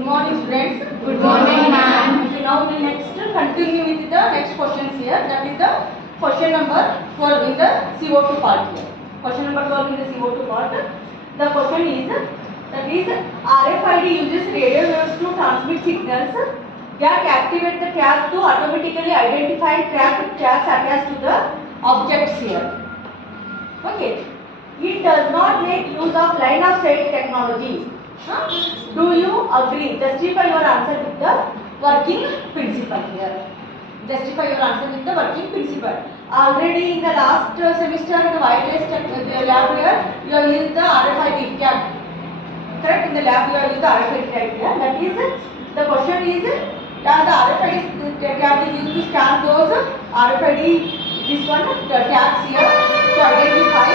Good morning, students. Good morning, ma'am. So now we next continue with the next questions here. That is the question number 12 in the CO2 part here. Question number 12 in the CO2 part. The question is that is RFID uses radio waves to transmit signals that activate the tag to automatically identify and track tags attached to the objects here. Okay. It does not make use of line of sight technology. Do you agree? Justify your answer with the working principle here. Justify your answer with the working principle. Already in the last semester in the wireless lab here, you have used the RFID tag. Correct? In the lab you have used the RFID tag here. That is, the question is, that the RFID tag is used to scan those RFID, this one, the tags here to identify.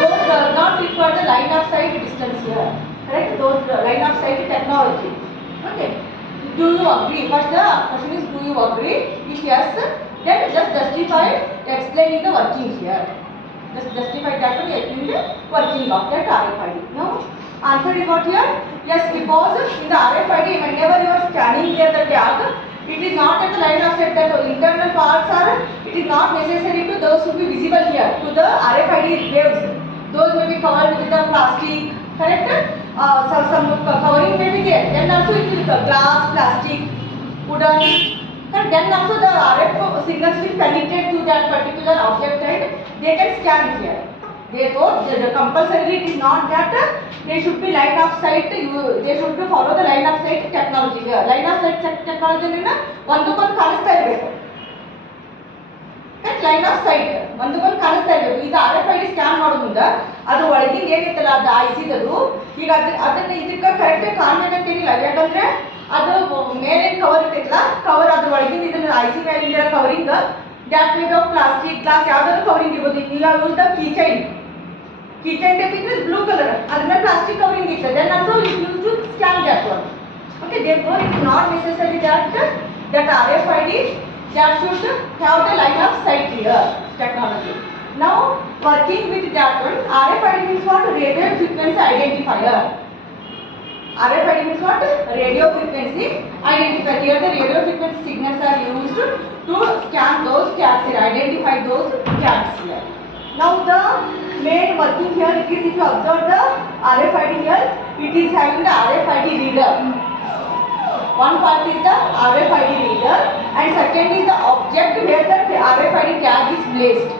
Those does not require the line of sight distance here. Correct? Those line of sight technology. Okay. Do you agree? First the question is, do you agree? If yes, then just justify explaining the working here. Just justify that one, explain the working of that RFID. Now, answer is what here? Yes, because in the RFID, whenever you are scanning there the tag, it is not at the line of sight that internal parts are, it is not necessary to those to be visible here, to the RFID waves. Those may be covered with the plastic, correct? Some covering may be there. Then also it will glass, plastic, wooden. And then also the RF signals will connected to that particular object and they can scan here. Therefore, compulsorily it is not that they should be line of sight. They should follow the line of sight technology here. Line of sight technology is ಒಂದಕ್ಕೊಂದು ಕಾಣಿಸ್ತಾ ಇರಬೇಕು. Line off site ಒಂದಕ್ಕೊಂದು ಕಾಣಿಸ್ತಾ ಇರಬೇಕು. ಈಗ RFID scan ಮಾಡೋ ಮುಂದೆ ಅದು ಒಳಗಿಂದ ಏನಿತ್ತಲ್ಲ ಅದು ಆಯ್ಸಿದದು ಈಗ ಅದನ್ನ ಇದಕ್ಕೆ ಕರೆಕ್ಟಾಗಿ ಕಾಣ್ಬೇಕಂತ ಏನಿಲ್ಲ. ಯಾಕಂದ್ರೆ ಅದು ಮೇಲೆ ಕವರ್ ಇರ್ತೈತಲ್ಲ, ಕವರ್ ಅದ್ರ ಒಳಗಿಂದ ಇದನ್ನ ಐಸಿ ಮೇಲಿಂದ covering that made of plastic glass ಯಾವ್ದಾದ್ರು ಕವರಿಂಗ್ ಇರ್ಬೋದು. ಈಗ use the keychain type is blue colour, ಅದ್ರ ಮೇಲೆ ಪ್ಲಾಸ್ಟಿಕ್ ಕವರಿಂಗ್ ಇರ್ತದೆ. Then also it use to scan that one. Okay, therefore it is not necessary that RFID that should have the line of sight here technology. Now working with that one, RFID means what? Radio frequency identifier. RFID means what? Radio frequency identifier. Here the radio frequency signals are used to scan those tags here, identify those tags here. Now the main working here it is, if you observe the RFID here, it is having the RFID reader. One part is the RFID reader and second is the object where the RFID tag is placed.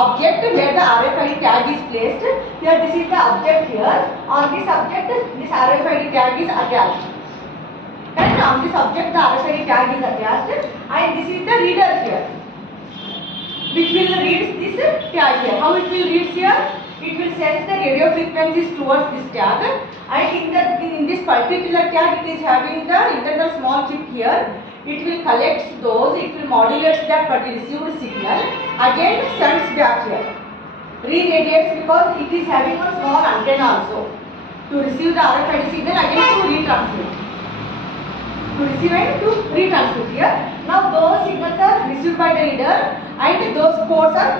Object where the RFID tag is placed. Here this is the object here. On this object this RFID tag is attached. And on this object the RFID tag is attached and this is the reader here, which will read this tag here. How it will read here? It will sense the radio frequencies towards this tag and in this particular tag it is having the internal small chip here. It will collect those, it will modulate that received signal, again sends back here. Re-radiates because it is having a small antenna also to receive the RFID signal, again to retransmit. To receive and to retransmit here. Now those signals are received by the reader and those codes are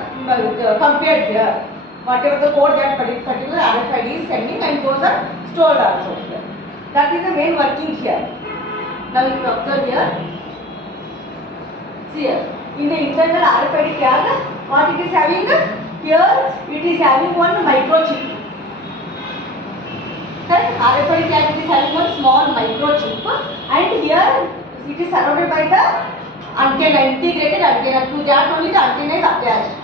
compared here. Whatever the code that particular RFID is sending and those are stored also here. That is the main working here. Now if you observe here, see here, in the internal RFID tag, what it is having? Here it is having one microchip. Correct? RFID tag it is having one small microchip and here it is surrounded by the antenna, integrated antenna. To that only the antenna is attached.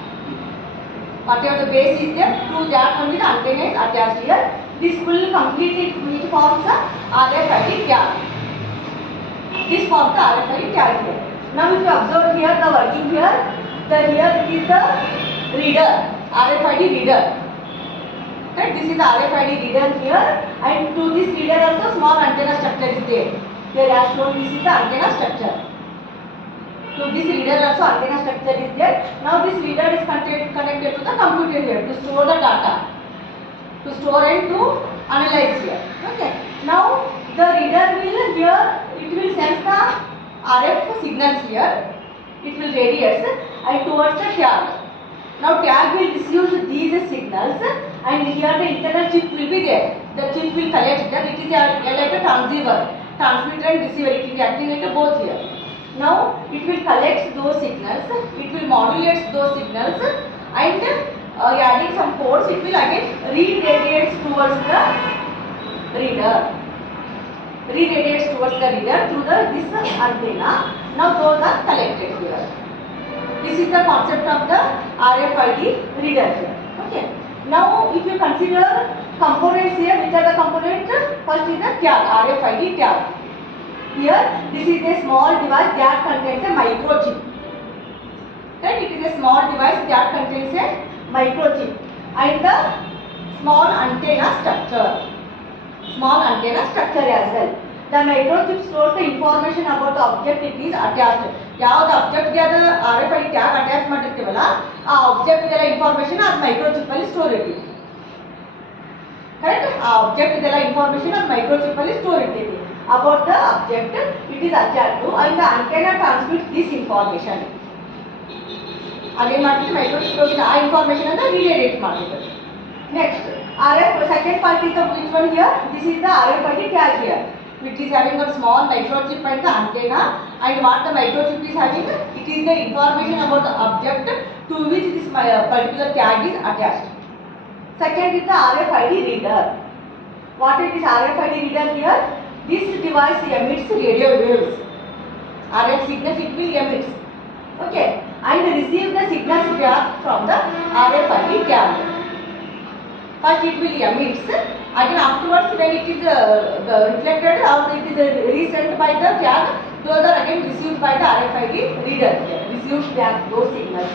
Whatever the base is there, to that only the antenna is attached here. This will completely it forms the RFID tag. This forms the RFID tag here. Now if you observe here the working here, here it is the reader, RFID reader. Right? This is the RFID reader here and to this reader also small antenna structure is there. Here as shown this is the antenna structure. So this reader also antenna structure is there. Now this reader is connected to the computer here to store the data, to store and to analyze here. Okay. Now the reader will here, it will sense the RF signals here. It will radiate and towards the tag. Now tag will receive these signals and here the internal chip will be there. the chip will collect that. It is like a transceiver, transmitter and receiver. It is acting like a both here. Now it will collect those signals, it will modulate those signals, and adding some codes, it will again re-radiates towards the reader. Re-radiates towards the reader through this antenna. Now those are collected here. This is the concept of the RFID reader here. Okay. Now if you consider components here, which are the components? First is the tag, RFID tag. Here this is a small device that contains a microchip. Right? It is a small device that contains a microchip and the small antenna structure. Small antenna structure as well. The microchip stores the information about the object it is attached. ಯಾವ್ದು ಆಬ್ಜೆಕ್ಟ್ಗೆ ಅದು RFID tag attach ಮಾಡಿರ್ತೀವಲ್ಲ ಆ object ಇದೆಲ್ಲ information ಅದು microchip ಅಲ್ಲಿ store ಇರ್ತೈತಿ. Correct? ಆ object ಇದೆಲ್ಲ ಇನ್ಫಾರ್ಮೇಷನ್ ಅದು ಮೈಕ್ರೋಚಿಪ್ ಅಲ್ಲಿ ಸ್ಟೋರ್ ಇರ್ತೈತಿ. About the object it is attached to and the antenna transmits this information. ಅದೇನು ಮಾಡ್ತೀವಿ ಮೈಕ್ರೋಚಿಪ್ ಹೋಗಿ ಆ ಇನ್ಫಾರ್ಮೇಷನ್ ಅಂತ ರಿಲೇಟ್ ಮಾಡ್ತೀವಿ. Next, second part is the which one here? This is the RFID tag here, which is having a small microchip and the antenna. And what the microchip is having? It is the information about the object to which this particular tag is attached. Second is the RFID reader. What is this RFID reader here? This device emits radio waves. RF signals it will emit. Okay, and receive the signals back from the RFID tag. First it will emit, again afterwards when it is reflected or it is resent by the tag, those are again received by the RFID reader. Receives back those signals.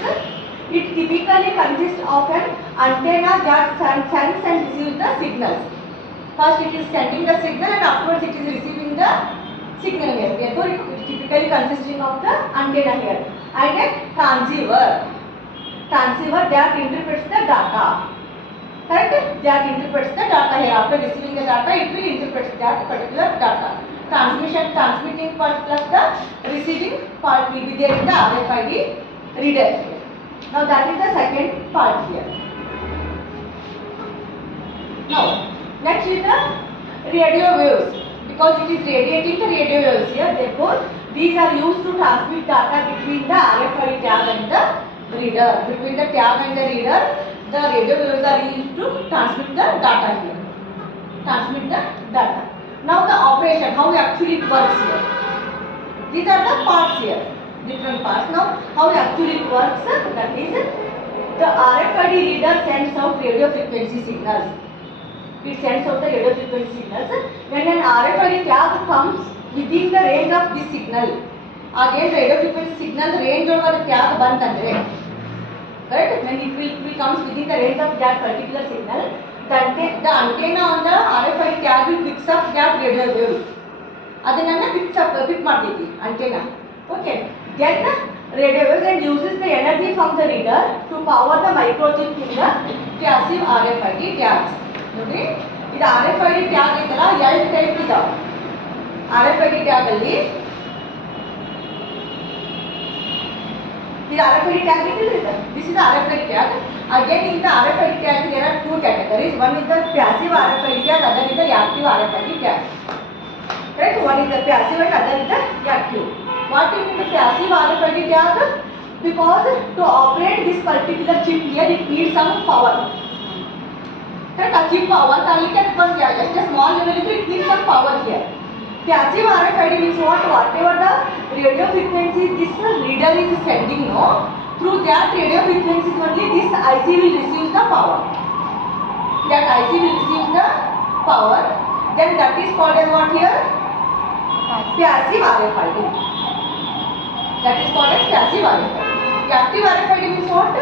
It typically consists of an antenna that sends and receives the signals. First it is sending the signal and afterwards it is receiving the signal here. Therefore it is typically consisting of the antenna here. And a transceiver. Transceiver that interprets the data. Correct? That interprets the data here. After receiving the data, it will interpret that particular data. Transmitting part plus the receiving part will be there in the RFID reader here. Now that is the second part here. Now next is the radio waves. Because it is radiating the radio waves here, therefore these are used to transmit data between the RFID tag and the reader. Between the tag and the reader, the radio waves are used to transmit the data here. Transmit the data. Now the operation, how actually it works here. These are the parts here, different parts. Now how actually it works, that is the RFID reader sends out radio frequency signals. It sends out the radio frequency signals. When an RFID tag comes within the range of this signal, again radio frequency signal range over the tag bantandre. Right? When it will comes within the range of that particular signal, the antenna on the RFID tag will picks up that radio wave. Adanna pick ಮಾಡ್ತೈತಿ antenna. Okay. Then radio waves and uses the energy from the reader to power the microchip in the passive RFID tags. ನೋಡಿ ಇದು RFID tag ಇದಲ್ಲ ಎರಡು type ಇದಾವೆ. RFID tag ಅಲ್ಲಿ this RFID tag is this is the RFID tag. Again in the RFID tag there are two categories. One is the passive RFID tag, other is the active RFID tag. Correct? One is the passive and other is the active. What is the passive RFID tag? Because to operate this particular chip here it needs some power. Correct? A chip power करलिಕ್ಕೆ ಅದಕ್ಕೆ just a small level it needs some power here. Passive RFID means whatever the radio frequencies this reader is sending, no, through that radio frequencies only this IC will receive the power. That IC will receive the power. Then that is called as what here? Passive RFID. That is called as passive RFID. Active RFID means what?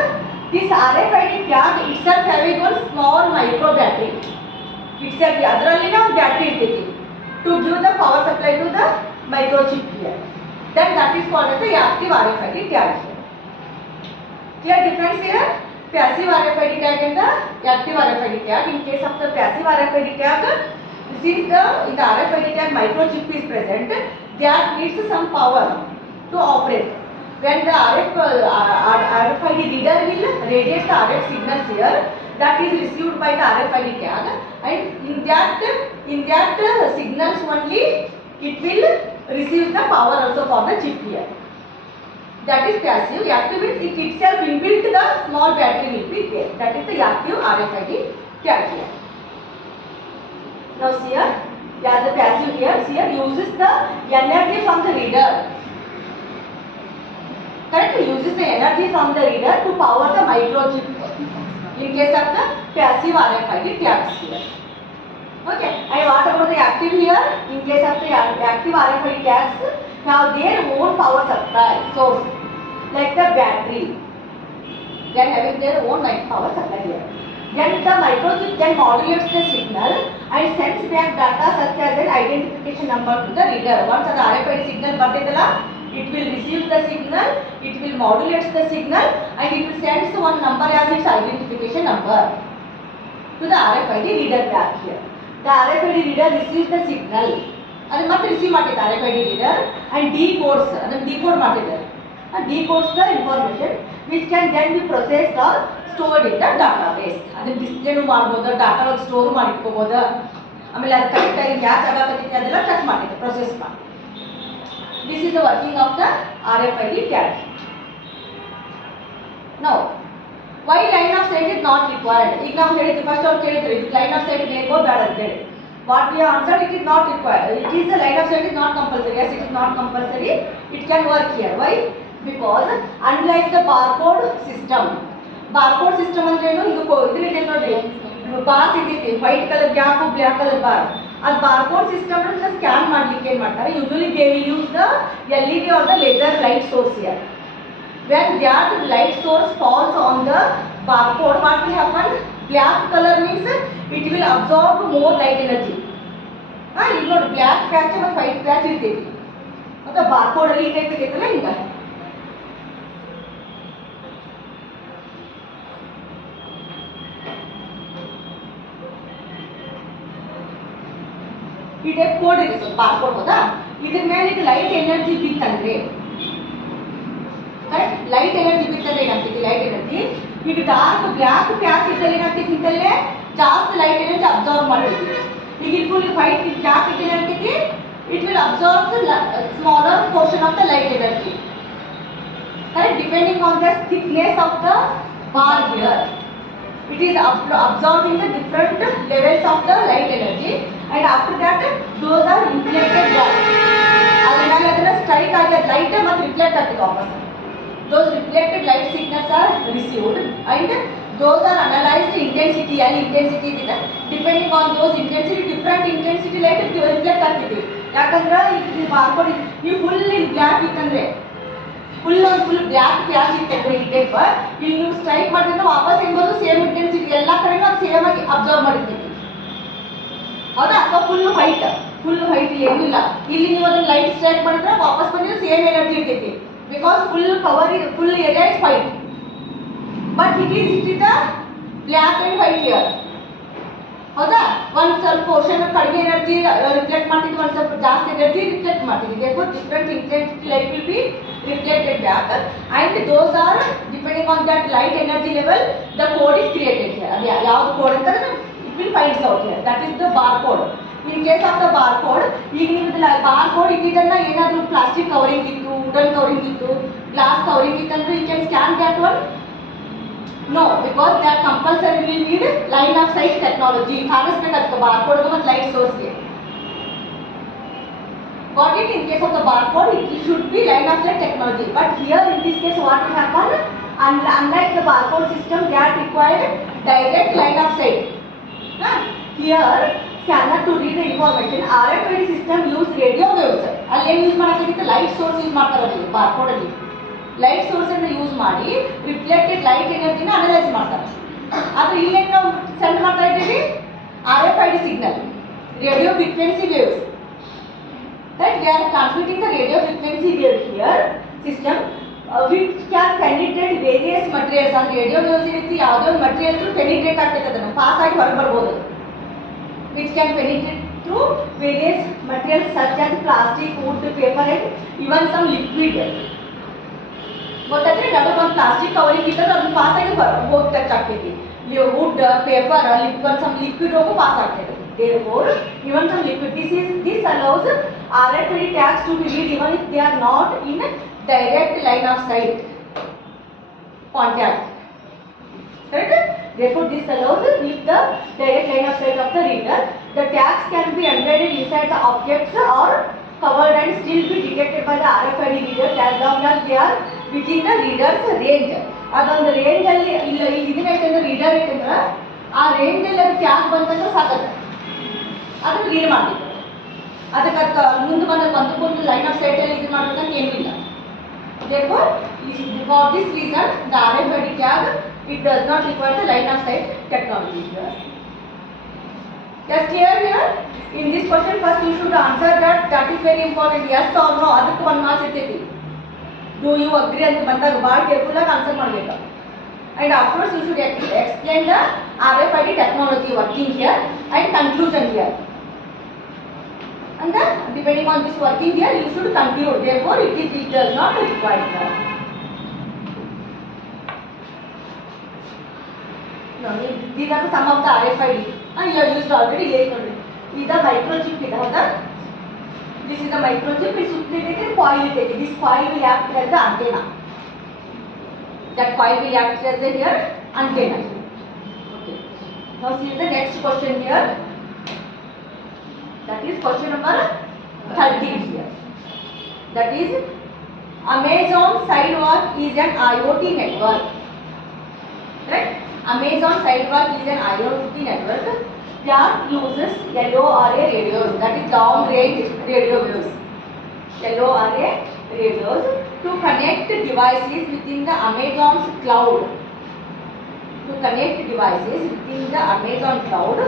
This RFID tag itself having one small micro battery. Itself ಅದರಲ್ಲಿ ಒಂದು battery ಇರ್ತೈತಿ. To give the power supply to the microchip here. Then that is called as the active RFID tag here. Clear difference here? Passive RFID tag and the active RFID tag. In case of the passive RFID tag, since in the RFID tag microchip is present, that needs some power to operate. When the RFID reader will radiate the RF signals here, that is received by the RFID tag, and in that signals only it will receive the power also for the chip here. That is passive. Active means it itself inbuilt the small battery will be there. That is the active RFID tag here. Now here, the passive here uses the energy from the reader. Correct? Uses the energy from the reader to power the microchip. In case of the passive RFID tags here. Okay. And what about the active here? In case of the active RFID tags, have their own power supply source, like the battery. They are having their own power supply here. Then the microchip then modulates the signal and sends back data such as an identification number to the reader. Once the RFID signal bardidala, it will receive the signal, it will modulate the signal, and it will send one number as its identification number to the RFID reader back here. The RFID reader receives the signal. And ಮತ್ತೆ receive ಮಾಡಿದ RFID reader and decodes the information which can then be processed or stored in the database. ಅದನ್ನ ಡಿಸ್ಪ್ಲೇನು ಮಾಡಬಹುದು, data store ಮಾಡಿ ಇಟ್ಕೋಬಹುದು. ಆಮೇಲೆ ಅದು correct ಆಗಿ match ಆಗಕತ್ತಿದೆ ಅದೆಲ್ಲ ಚೆಕ್ ಮಾಡಿ ಪ್ರೊಸೆಸ್ ಮಾಡಿ. This is the working of the RFID tag. Now, why line of sight is not required? ಈಗ ನಾವು ಹೇಳಿದ್ವಿ ಫಸ್ಟ್ ಅವ್ರು ಕೇಳಿದ್ರು ಇದು ಲೈನ್ ಆಫ್ ಸೈಟ್ ಬೇಕೋ ಬೇಡ ಅಂತ ಹೇಳಿ. What we have answered, it is not required. It is the line of sight is not compulsory. Yes, it is not compulsory. It can work here. Why? Because unlike the barcode system ಅಂದ್ರೆ ಏನು ಇದು ಇದರಲ್ಲಿ ನೋಡಿ bar ಇದೈತಿ white colour gap black colour bar. ಅದು barcode system ಅಂತ scan ಮಾಡ್ಲಿಕ್ಕೆ ಏನು ಮಾಡ್ತಾರೆ usually they will use the LED or the laser light source here. When that light source falls on the barcode, what will happen? Black color means it will absorb more light energy. ಈಗ ನೋಡಿ black patch ಮತ್ತು white patch ಇರ್ತೈತಿ ಮತ್ತು barcode ಅಲ್ಲಿ ಈ type ಇರ್ತೈತಲ್ಲ ಹಿಂಗ ಈ ಟೈಪ್ ಕೋಡ್ ಇದೆ ಸ್ವಲ್ಪ ಬಾರ್ಕೋಡ್ ಹೌದಾ. ಇದ್ರ ಮೇಲೆ ಇದು ಲೈಟ್ ಎನರ್ಜಿ ಬಿತ್ತಂದ್ರೆ ಕರೆಕ್ಟ್ ಲೈಟ್ ಎನರ್ಜಿ ಬಿತ್ತಂದ್ರೆ ಏನಾಗ್ತೈತಿ ಲೈಟ್ ಎನರ್ಜಿ ಈಗ ಡಾರ್ಕ್ ಬ್ಲ್ಯಾಕ್ ಪ್ಯಾಚ್ ಇದ್ದಲ್ಲಿ ಏನಾಗ್ತೈತಿ ಇಂತಲ್ಲೇ ಜಾಸ್ತಿ ಲೈಟ್ ಎನರ್ಜಿ ಅಬ್ಸಾರ್ವ್ ಮಾಡ್ತೈತಿ. ಈಗ ಇಲ್ಲಿ ಫುಲ್ ವೈಟ್ ಬ್ಲ್ಯಾಕ್ ಇದ್ದಲ್ಲಿ ಏನಾಗ್ತೈತಿ it will absorb the smaller portion of the light energy. Correct? Depending on the thickness of the bar here, it is absorbing the different levels of the light energy, and after that those are reflected back. ಅದನ್ನ strike ಆಗಿ light ಮತ್ತು reflect ಆಗ್ತದೆ ವಾಪಸ್. Those reflected light signals are received and those are analyzed intensity and intensity ಇದೆ. Depending on those intensity, different intensity light reflect ಆಗ್ತದೆ. ಯಾಕಂದ್ರೆ ಈ barcode ಈ ಫುಲ್ ಬ್ಲ್ಯಾಕ್ ಇತ್ತಂದ್ರೆ ಫುಲ್ ಬ್ಲ್ಯಾಕ್ ಪ್ಯಾಚ್ ಇತ್ತಂದ್ರೆ ಈ ಟೈಪ್ ಇಲ್ಲಿ ನೀವು ಸ್ಟ್ರೈಕ್ ಮಾಡಿದ್ರೆ ವಾಪಸ್ ಎಂಬುದು ಸೇಮ್ ಇಂಟೆನ್ಸಿಟಿ ಎಲ್ಲ ಕಡೆನೂ ಅದು ಸೇಮ್ ಆಗಿ ಅಬ್ಸರ್ವ್ ಮಾಡಿರ್ತೈತಿ ಹೌದಾ. ಅಥವಾ ಫುಲ್ ವೈಟ್ ಏನೂ ಇಲ್ಲ ಇಲ್ಲಿ ನೀವು ಅದನ್ನ ಲೈಟ್ ಸ್ಟ್ರೈಕ್ ಮಾಡಿದ್ರೆ ವಾಪಸ್ ಬಂದಿದ್ರೆ ಸೇಮ್ ಎನರ್ಜಿ ಇರ್ತೈತಿ because full area is white but it is the black and white here ಹೌದಾ. ಒಂದು ಸ್ವಲ್ಪ ಪೋರ್ಷನ್ ಕಡಿಮೆ ಎನರ್ಜಿ ರಿಫ್ಲೆಕ್ಟ್ ಮಾಡ್ತಿದ್ವಿ, ಒಂದು ಸ್ವಲ್ಪ ಜಾಸ್ತಿ ಎನರ್ಜಿ ರಿಫ್ಲೆಕ್ಟ್ ಮಾಡ್ತಿದ್ವಿ. therefore different intensity light will be reflected back and those are depending on that light energy level the code is created here. ಅದು ಯಾವುದು ಕೋಡ್ ಅಂತ it will finds out here. that is the barcode. in case of the barcode ಈಗ ನಿಮ್ಮದು barcode ಇದ್ದಿದ್ದನ್ನ ಏನಾದರೂ plastic covering ಇತ್ತು, wooden covering ಇತ್ತು, glass covering ಇತ್ತಂದ್ರೆ you can scan that one. No, because that compulsory will need line of sight technology. ಕಾಣಿಸ್ಬೇಕಾಗ್ತದೆ barcode ಮತ್ತು light ಸೋರ್ಸ್ಗೆ. Got it? In case of the barcode, it should be line of sight technology. But here in this case, what will happen? Unlike the barcode system, that required direct line of sight. Here, scanner to read the information. RFID system use radio waves. ಅಲ್ಲಿ ಏನು use ಮಾಡೋಕ್ಕಾಗಿತ್ತು light source use ಮಾಡ್ತಾರೆ barcode ಅಲ್ಲಿ. Light source ಅನ್ನು use ಮಾಡಿ reflected light ಎನರ್ಜಿನ analyse ಮಾಡ್ತಾರೆ. ಆದರೆ ಇಲ್ಲೇನು ನಾವು ಸೆಂಡ್ ಮಾಡ್ತಾ ಇದ್ದೀವಿ RFID signal radio frequency waves. Right? They are transmitting the radio frequency wave here system which can penetrate various materials. On radio waves ಇರುತ್ತೆ ಯಾವುದೋ ಒಂದು ಮಟೀರಿಯಲ್ ಥ್ರೂ ಪೆನಿಟ್ರೇಟ್ ಆಗ್ತೈತೆ ಅದನ್ನು ಪಾಸ್ ಆಗಿ ಹೊರಗೆ ಬರ್ಬೋದು. which can penetrate through various materials such as plastic, wood, paper and even some liquid. ಗೊತ್ತಾದ್ರೆ ಅದು ಒಂದು ಪ್ಲಾಸ್ಟಿಕ್ ಕವರಿಂಗ್ ಇದ್ದರೆ ಅದನ್ನು ಪಾಸ್ ಆಗಿ ಹೋಗಿ ಟಚ್ ಆಗ್ತೈತಿ. wood, paper, liquid, some liquid ಹೋಗು ಪಾಸ್ ಆಗ್ತದೆ. Therefore, even some liquid, this allows RFID tags to be read even if they are not in direct line of sight contact. Correct? Therefore, this allows if the direct line of sight of the reader, the tags can be embedded inside the objects or covered and still be detected by the RFID readers as long as they are within the reader's range. ಅದೊಂದು ರೇಂಜಲ್ಲಿ ಇಲ್ಲ ಇದನ್ನ ಐತಂದ್ರೆ reader ಐತಂದ್ರೆ ಆ ರೇಂಜಲ್ಲಿ ಅದು tag ಬಂತಂದ್ರೆ ಸಾಕತ್ತೆ ಅದನ್ನು read ಮಾಡ್ತಿತ್ತು. ಅದಕ್ಕೆ ಮುಂದೆ ಬಂದು ಲೈನ್ ಆಫ್ ಸೈಟಲ್ಲಿ ಇದು ಮಾಡ್ಬೇಕಂತ ಏನೂ ಇಲ್ಲ. Therefore, for this reason, the RFID tag it does not require the line of sight technology. Yes, clear here? In this question, first you should answer that is very important. Yes or no? ಅದಕ್ಕೆ ಒಂದು marks ಇರ್ತೈತಿ. Do you agree ಅಂತ ಬಂದಾಗ ಭಾಳ careful ಆಗಿ answer ಮಾಡಬೇಕು. And of course, you should explain the RFID technology working here and conclusion here. And then, depending on this working here, you should conclude. Therefore, it does not require. No, these are some of the RFID. You have used already. This is the microchip. This is the microchip. It is coil. This coil will act as the antenna. That coil will act as the here antenna. Okay. Now see the next question here. That is question number 13 here. That is Amazon Sidewalk is an IoT network. Right? Amazon Sidewalk is an IoT network that uses LoRa radios, that is long range radio waves. LoRa radios to connect devices within the Amazon's cloud. To connect devices within the Amazon cloud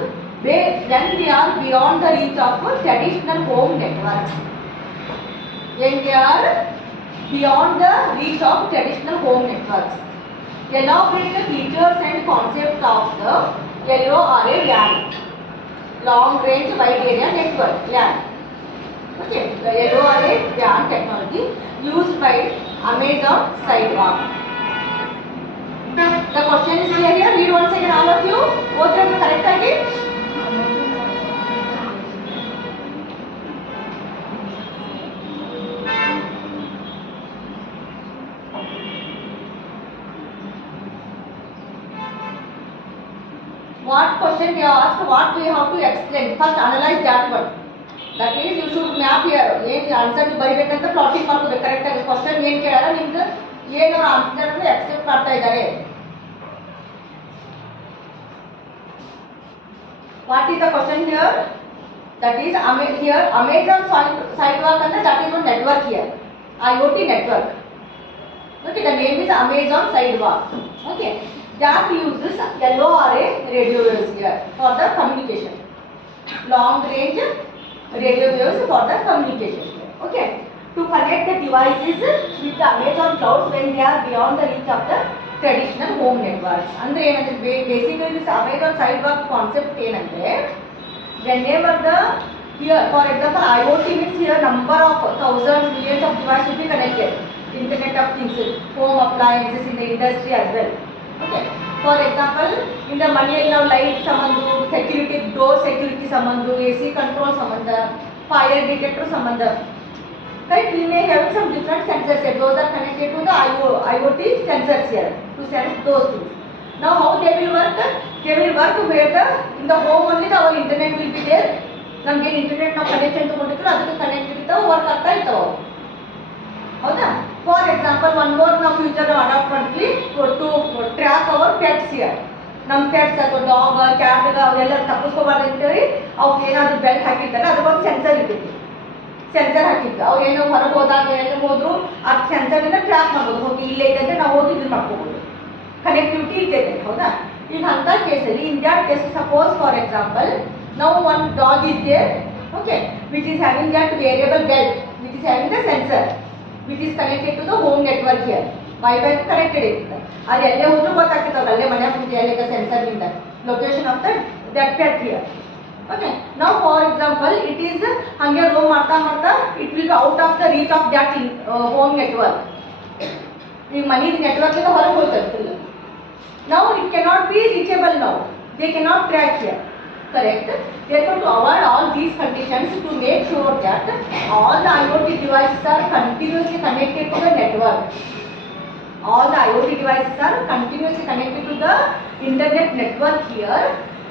when they are beyond the reach of traditional home networks. When they are beyond the reach of traditional home networks. Elaborate the features and concept of the LoRa WAN, long range wide area network WAN. Okay, the LoRa WAN technology used by Amazon Sidewalk. The question is clear here. Read once again all of you. Both of you correct again. What question we have asked, what we have to explain. First analyze that one. That is you should map here. ಏನು answer ನೀವು ಬರಿಬೇಕಂತ plotting ಮಾಡ್ಕೋಬೇಕು ಕರೆಕ್ಟಾಗಿ. Question ಏನು ಕೇಳಾರ ನಿಮ್ಗೆ ಏನು answer ಅನ್ನು accept ಮಾಡ್ತಾ ಇದ್ದಾರೆ. What is the question here? That is here Amazon Sidewalk and that is one network here. IoT network. Okay, the name is Amazon Sidewalk. Okay. That uses LoRa radio waves here for the communication. Long range radio waves for the communication. Okay. To connect the devices with the Amazon clouds when they are beyond the reach of the traditional home networks. Andre ಏನಂದ್ರೆ basically this Amazon Sidewalk concept ಏನಂದ್ರೆ whenever the here for example IoT means here number of thousands millions of devices will be connected. Internet of things, home appliances in the industry as well. Okay. For example, in the ಮನೆಯಲ್ಲಿ ನಾವು light ಸಂಬಂಧ, security door security ಸಂಬಂಧ, AC control ಸಂಬಂಧ, fire detector ಸಂಬಂಧ. Right? We may have some different sensors here. Those are connected to the IoT sensors here to sense those things. Now how they will work? They will work where in the home only our internet will be there. ನಮಗೆ internet ನಾವು connection ತಗೊಂಡಿದ್ರು ಅದಕ್ಕೆ connect ಇರ್ತಾವೆ, work ಆಗ್ತಾ ಇರ್ತಾವೆ. ಹೌದಾ? For example one more ನಾವು future adapt ಮಾಡ್ತೀವಿ to track our pets here. ನಮ್ಮ ಪೆಟ್ಸ್ ಅಥವಾ ಡಾಗ್ ಕ್ಯಾಟ್ ಅವೆಲ್ಲ ತಪ್ಪಿಸ್ಕೋಬಾರ್ದು ಅಂತೇಳಿ ಅವ್ಕೆ ಏನಾದರೂ ಬೆಲ್ಟ್ ಹಾಕಿರ್ತಾರೆ, ಅದಕ್ಕೊಂದು ಸೆನ್ಸರ್ ಇರ್ತೈತಿ. ಸೆನ್ಸರ್ ಹಾಕಿದ್ದು ಅವ್ರು ಏನೋ ಹೊರಗೆ ಹೋದಾಗ ಎಲ್ಲ ಹೋದ್ರು ಆ ಸೆನ್ಸರ್ನಿಂದ ಟ್ರ್ಯಾಕ್ ಮಾಡ್ಬೋದು. ಹೋಗಿ ಇಲ್ಲೇ ಇದೆ ಅಂದರೆ ನಾವು ಹೋಗಿ ಇದು ಮಾಡ್ಕೋಬೋದು, ಕನೆಕ್ಟಿವಿಟಿ ಇರ್ತೈತೆ. ಹೌದಾ? ಈಗ ಅಂಥ ಕೇಸಲ್ಲಿ in that case suppose for example ನಾವು ಒಂದು dog is there, okay, which is having that variable belt, which is having the sensor, which is connected to the home network here. Wi-Fi connected ಇರ್ತದೆ. ಅದು ಎಲ್ಲೇ ಹೋದ್ರೂ ಗೊತ್ತಾಗ್ತದೆ, ಅಲ್ಲೇ ಮನೆ ಮುಂದೆ ಎಲ್ಲೇ ಸೆನ್ಸರ್ನಿಂದ location of that pet here. Okay. Now for example, it is ಹಂಗೆ ರೋಮ್ ಮಾಡ್ತಾ ಮಾಡ್ತಾ it will be out of the reach of that home network. ಈಗ ಮನೆದು ನೆಟ್ವರ್ಕಿಂದ ಹೊರಗೆ ಹೋಗ್ತದೆ full. Now it cannot be reachable now. They cannot track here. Correct. Therefore, to avoid all these conditions, to make sure that all the IoT devices are continuously connected to the network. All the IoT devices are continuously connected to the internet network here,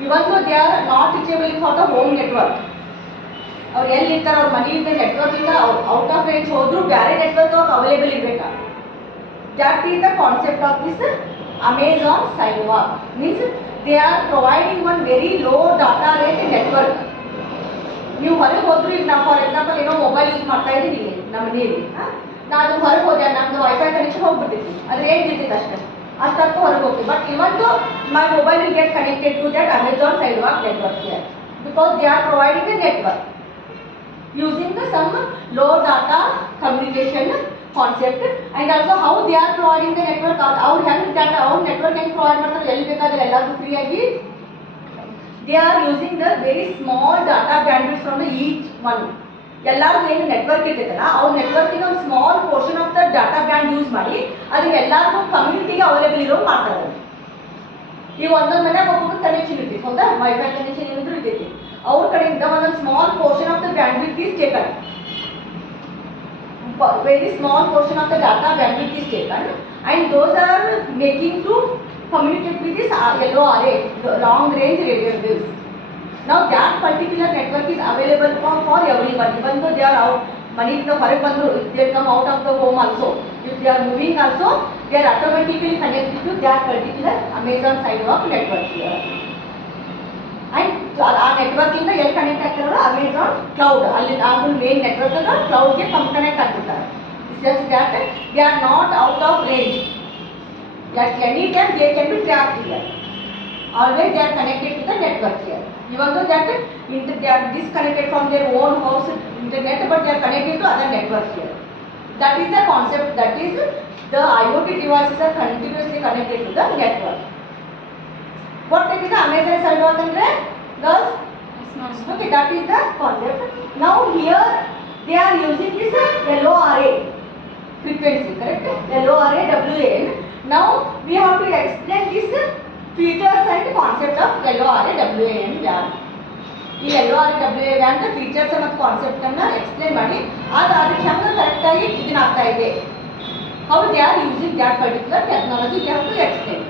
even though they are not reachable for the home network. ಅವ್ರು ಎಲ್ಲಿರ್ತಾರೆ ಅವ್ರ ಮನೆಯಿಂದ ನೆಟ್ವರ್ಕಿಂದ out of range ಹೋದ್ರು ಬೇರೆ network ಅವ್ರು available ಇರಬೇಕಾ. That is the concept of this Amazon Sidewalk. Means they are providing one very low data rate network. ನೀವು ಹೊರಗೆ ಹೋದ್ರು ಈಗ ನಾವು ಫಾರ್ ಎಕ್ಸಾಂಪಲ್ ಏನೋ ಮೊಬೈಲ್ ಯೂಸ್ ಮಾಡ್ತಾ ಇದ್ದೀನಿ ನಮ್ಮ ಮನೆಯಲ್ಲಿ, ನಾನು ಹೊರಗೆ ಹೋದೆ, ನಮ್ಮದು ವೈಫೈ ಕನೆಕ್ಷನ್ ಹೋಗ್ಬಿಟ್ಟಿತ್ತು, ಅದು ಏನು ಇರ್ತಿತ್ತು ಅಷ್ಟೊತ್ತು ಹೊರಗೆ ಹೋಗ್ತೀವಿ. ಬಟ್ ಇವತ್ತು my mobile will get connected to that Amazon Sidewalk network here because they are providing the network using the some low data communication concept. And also how they are providing the network, our health data, our network can provide ಮಾಡ್ತಾರೆ ಎಲ್ಲಿ ಬೇಕಾದ್ರೆ ಎಲ್ಲರಿಗೂ free ಆಗಿ. They are using the very small data bandwidth from the each one. ಎಲ್ಲರಿಗೂ ಏನು network ಇರ್ತೈತಲ್ಲ ಅವ್ರ ನೆಟ್ವರ್ಕಿಗೆ ಒಂದು small portion of the data band use ಮಾಡಿ ಅದನ್ನ ಎಲ್ಲರಿಗೂ ಕಮ್ಯುನಿಟಿಗೆ ಅವೈಲೇಬಲ್ ಇರೋ ಮಾಡ್ತಾರೆ. ಈಗ ಒಂದೊಂದು ಮನೆಗೆ ಒಬ್ಬೊಬ್ಬರು ಕನೆಕ್ಷನ್ ಇರ್ತೈತಿ, ಹೌದಾ, ವೈಫೈ ಕನೆಕ್ಷನ್ ಏನಿದ್ರು ಇರ್ತೈತಿ, ಅವ್ರ ಕಡೆಯಿಂದ ಒಂದೊಂದು small portion of the bandwidth is taken. Very small portion of the data bandwidth is taken, and those are making to communicate with this LORA, long range radio waves. Now that particular network is available for everyone, even though they are out, money in the horror bandu, if they come out of the home also, if they are moving also, they are automatically connected to that particular Amazon Sidewalk network here. And ಆ ನೆಟ್ವರ್ಕಿಂದ ಎಲ್ಲಿ connect ಆಗ್ತಾರಲ್ಲ Amazon cloud, ಅಲ್ಲಿ ಅದು main network ಅದ ಕ್ಲೌಡ್ಗೆ connect ಆಗ್ತಿರ್ತಾರೆ. Just that they are not out of range, at any time they can be tracked here. Always they are connected to the network here. Even though that they are disconnected from their own house internet, but they are connected to other network here. That is the concept. That is the IoT devices are continuously connected to the network. What is the Amazon Sidewalk andre girls? Okay, that is the concept. Now here they are using this LORA frequency, correct? LORA WAN. Now we have to explain this features and concept of LORA WAN WAN. ಈ LORA WAN the features ಮತ್ತು concept ಅನ್ನು explain ಮಾಡಿ ಅದಕ್ಕೆ ಹೆಂಗೆ ಕರೆಕ್ಟಾಗಿ ಇದನ್ನ ಆಗ್ತಾ ಇದೆ, how they are using that particular technology, we have to explain.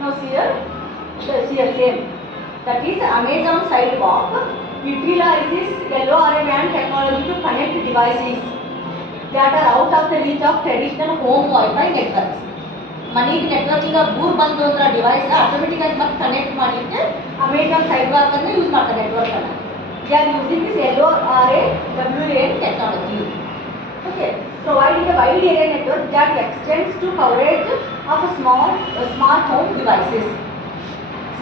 Now here same. That is Amazon Sidewalk utilizes LORA WAN technology to connect devices that are out of the reach of traditional home Wi-Fi networks. ಮನೆಗೆ networking ದೂರ ಬಂದು ಅಂದ್ರೆ device automatic ಆಗಿ ಮತ್ತೆ connect ಮಾಡಲಿಕ್ಕೆ Amazon ಸೈಡ್ವಾಕ್ ಅನ್ನು use ಮಾಡ್ತಾರೆ network ಅನ್ನು. They are using this LORA WAN technology. Okay, providing a wide area network that extends to coverage of a smart home devices.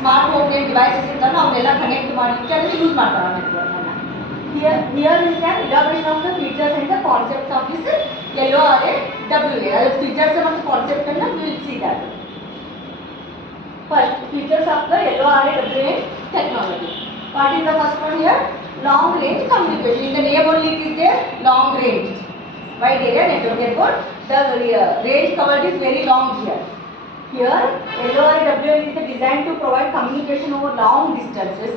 Smart home devices ಇರ್ತಾವೆ ಅವನ್ನೆಲ್ಲ connect ಮಾಡಲಿಕ್ಕೆ ಅದನ್ನು ಯೂಸ್ ಮಾಡ್ತಾರೆ network ಅನ್ನು. Here is an elaboration of the features and the concepts of this LORA WAN. The features and the concept and we will see that. First, features of the LORA WAN technology. What is the first one here? Long range communication. In the name only it is there, long range. Wide area network. Therefore, the range covered is very long here. Here, LORA WAN is designed to provide communication over long distances,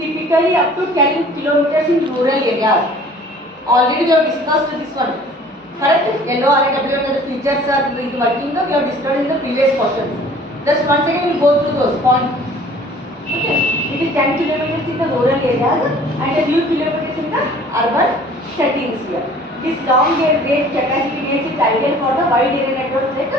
typically up to 10 kilometers in rural areas. Already we have discussed this one. Correct? LORA WAN and the features are working. We have discussed in the previous questions. Just once again we will go through those points. Okay. It is 10 kilometers in the rural areas and a few kilometers in the urban settings here. This long range capacity makes it ideal for the wide area network like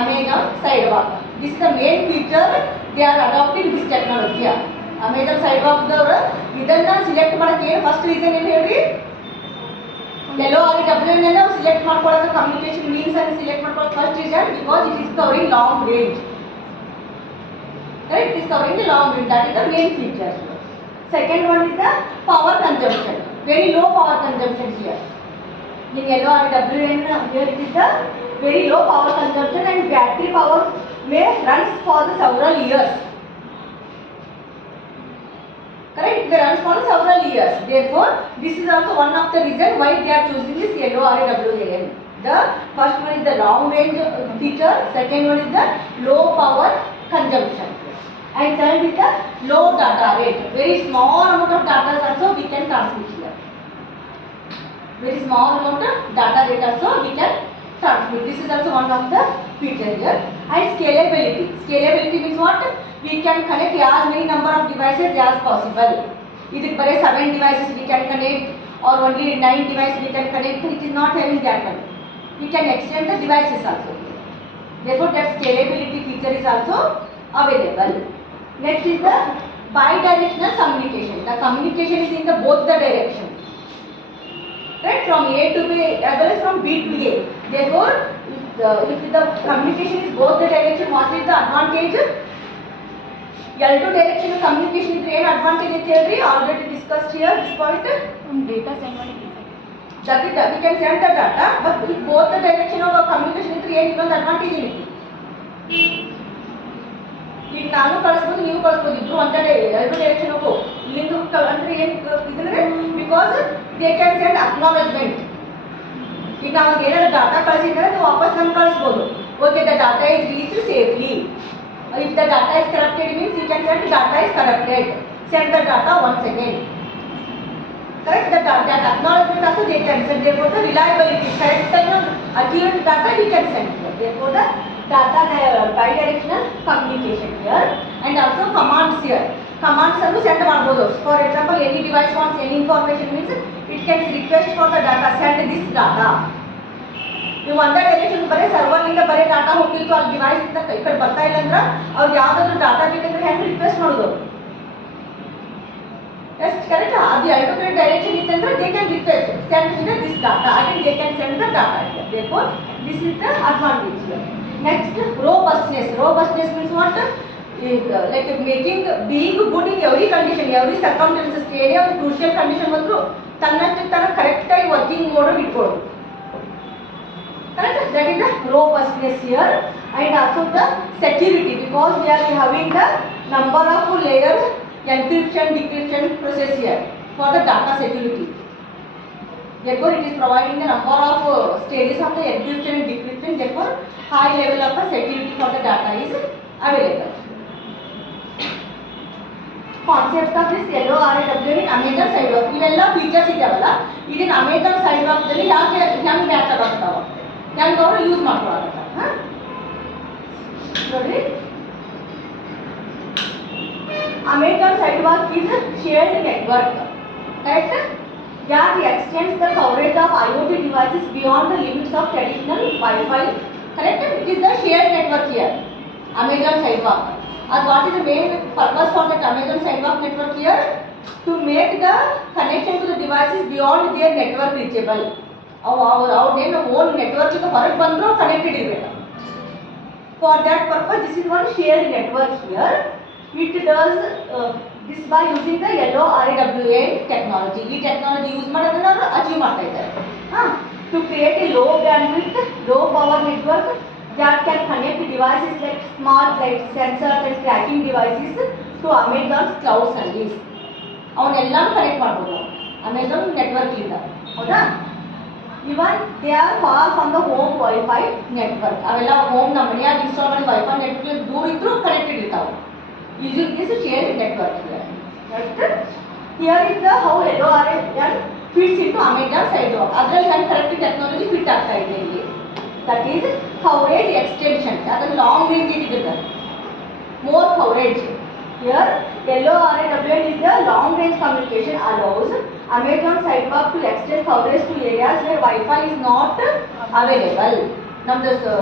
Amazon Sidewalk. This is the main feature they are adopting this technology here. Amazon Sidewalk ದವರು ಇದನ್ನ select ಮಾಡಕ್ಕೆ ಏನು first reason ಏನು ಹೇಳ್ರಿ, LORA WAN ಅನ್ನು select ಮಾಡ್ಕೊಳ್ಳೋದು communication means ಅನ್ನು select ಮಾಡ್ಕೊಳ್ಳೋದು first reason because it is covering long range. Right? It is covering the long range. That is the main feature. Second one is the power consumption. Very low power consumption here. In LORA WAN here it is the very low power consumption and battery power may runs for the several years. Correct? It runs for several years. Therefore, this is also one of the reason why they are choosing this LORWAN. The first one is the long range feature, second one is the low power consumption, and third is the low data rate. Very small amount of data also we can transmit here. Very small amount of data rate also we can transmit. This is also one of the feature here. And scalability. Scalability means what? We can connect as many number of devices as possible. Either 7 devices we can connect or only 9 devices we can connect. It is not having that one. We can extend the devices also. Therefore, that scalability feature is also available. Next is the bidirectional communication. The communication is in the both the directions. Right, from A to B as well as from B to A. Therefore, if the communication is both the direction, what is the advantage? L2 direction communication is an advantage in theory. Already discussed here this point. Data send one That is, we can send the data, but if both the direction of communication is ಏನು ಇನ್ನೊಂದು advantage ಏನಿದೆ? ಈಗ ನಾನು ಕಳಿಸ್ಬೋದು, ನೀವು ಕಳಿಸ್ಬೋದು, ಇಬ್ರು ಒಂದೇ ಎರಡು ಡೈರೆಕ್ಷನ್ ಹೋಗು. ಇಲ್ಲಿಂದ ಅಂದ್ರೆ ಏನು ಇದ್ರೆ because they can send acknowledgement. ಈಗ ನಾವು ಏನಾದ್ರು ಡಾಟಾ ಕಳಿಸಿದ್ರೆ ನೀವು ವಾಪಸ್ ನಮ್ಗೆ ಕಳಿಸ್ಬೋದು. Okay, the data is reach safely. If the data is corrupted means you can send data is corrupted. Send the data once again. Correct? That acknowledgement also they can send. Therefore the reliability, correct kind of accurate data we can send here. Therefore the data bidirectional communication here, and also commands here. Commands are send ಮಾಡಬಹುದು. For example, any device wants any information means it can request for the data, send this data. ನೀವು ಒಂದೇ direction ಬರೀ ಸರ್ವರ್ನಿಂದ ಬರೀ data ಹೋಗಿತ್ತು, ಅಲ್ಲಿ device ಇಂದ ಈ ಕಡೆ ಬರ್ತಾ ಇಲ್ಲ ಅಂದ್ರೆ ಅವ್ರಿಗೆ ಯಾವ್ದಾದ್ರು ಡಾಟಾ ಬೇಕಂದ್ರೆ ಹೆಂಗೆ ರಿಕ್ವೆಸ್ಟ್ ಮಾಡೋದು? Yes correct. ಅದು ಎರಡು ಕಡೆ ಡೈರೆಕ್ಷನ್ ಇತ್ತಂದ್ರೆ they can request send this data, again they can send the data. Therefore this is the advantage. Next robustness. Robustness means what? Like making being good in every condition, every circumstances. ಏನೇ ಒಂದು crucial condition ಬಂದ್ರು ತನ್ನಷ್ಟಕ್ಕೆ ತಾನು ಕರೆಕ್ಟಾಗಿ working mode ಇಟ್ಕೊಳ್ಳೋದು. Correct? That is the robustness here, and also the security, because we are having the number of layers encryption decryption process here for the data security. Therefore, it is providing the number of stages of the encryption and decryption. Therefore, high level of the security for the data is available. Concept of this LORWAN in Amazon Sidewalk. ಇವೆಲ್ಲ features ಇದಾವಲ್ಲ, ಇದನ್ನ Amazon Sidewalk ದಲ್ಲಿ ಯಾಕೆ ಹೆಂಗೆ match ಆಗ್ತಾವ, ಹೆಂಗೆ ಅವರು use ಮಾಡ್ಕೊಳಕತ್ತಾರ ನೋಡಿ. Amazon Sidewalk is a shared network, correct? That extends the coverage of IoT devices beyond the limits of traditional Wi-Fi, correct? It is the shared network here, Amazon Sidewalk. And what is the main purpose for that Amazon Sidewalk network here? To make the connection to the devices beyond their network reachable. ಅವ್ರದ್ದೇನು own ನೆಟ್ವರ್ಕಿಗೆ ಹೊರಗೆ ಬಂದರೂ connected ಇರಬೇಕು. For that purpose this is one shared network here. It does this by using the LORWAN technology. ಈ technology use ಮಾಡೋದನ್ನ ಅವರು achieve ಮಾಡ್ತಾ ಇದ್ದಾರೆ. To create a low bandwidth low power network that can connect devices like smart lights, sensors and tracking devices to Amazon's cloud service. ಅವನ್ನೆಲ್ಲನೂ connect ಮಾಡ್ಬೋದು Amazon ನೆಟ್ವರ್ಕಿಂದ, ಹೌದಾ? Even they are far from the home wifi network. ಅವೆಲ್ಲ home ನಮ್ಮ ಮನೆಯಾಗ install ಮಾಡಿ wifi network ದೂರ ಇದ್ದರೂ ಕನೆಕ್ಟೆಡ್ ಇರ್ತಾವೆ using this shared network. Here is the how LORWAN fits into Amazon Sidewalk. ಅದರಲ್ಲಿ ಹೆಂಗೆ ಕರೆಕ್ಟ್ ಟೆಕ್ನಾಲಜಿ ಫಿಟ್ ಆಗ್ತಾ ಇದೆ ಇಲ್ಲಿ. That is coverage extension. That is long range together. More coverage. Here LORWAN is the long range communication allows Amazon Sidewalk to extend coverage to areas where Wi-Fi is not available.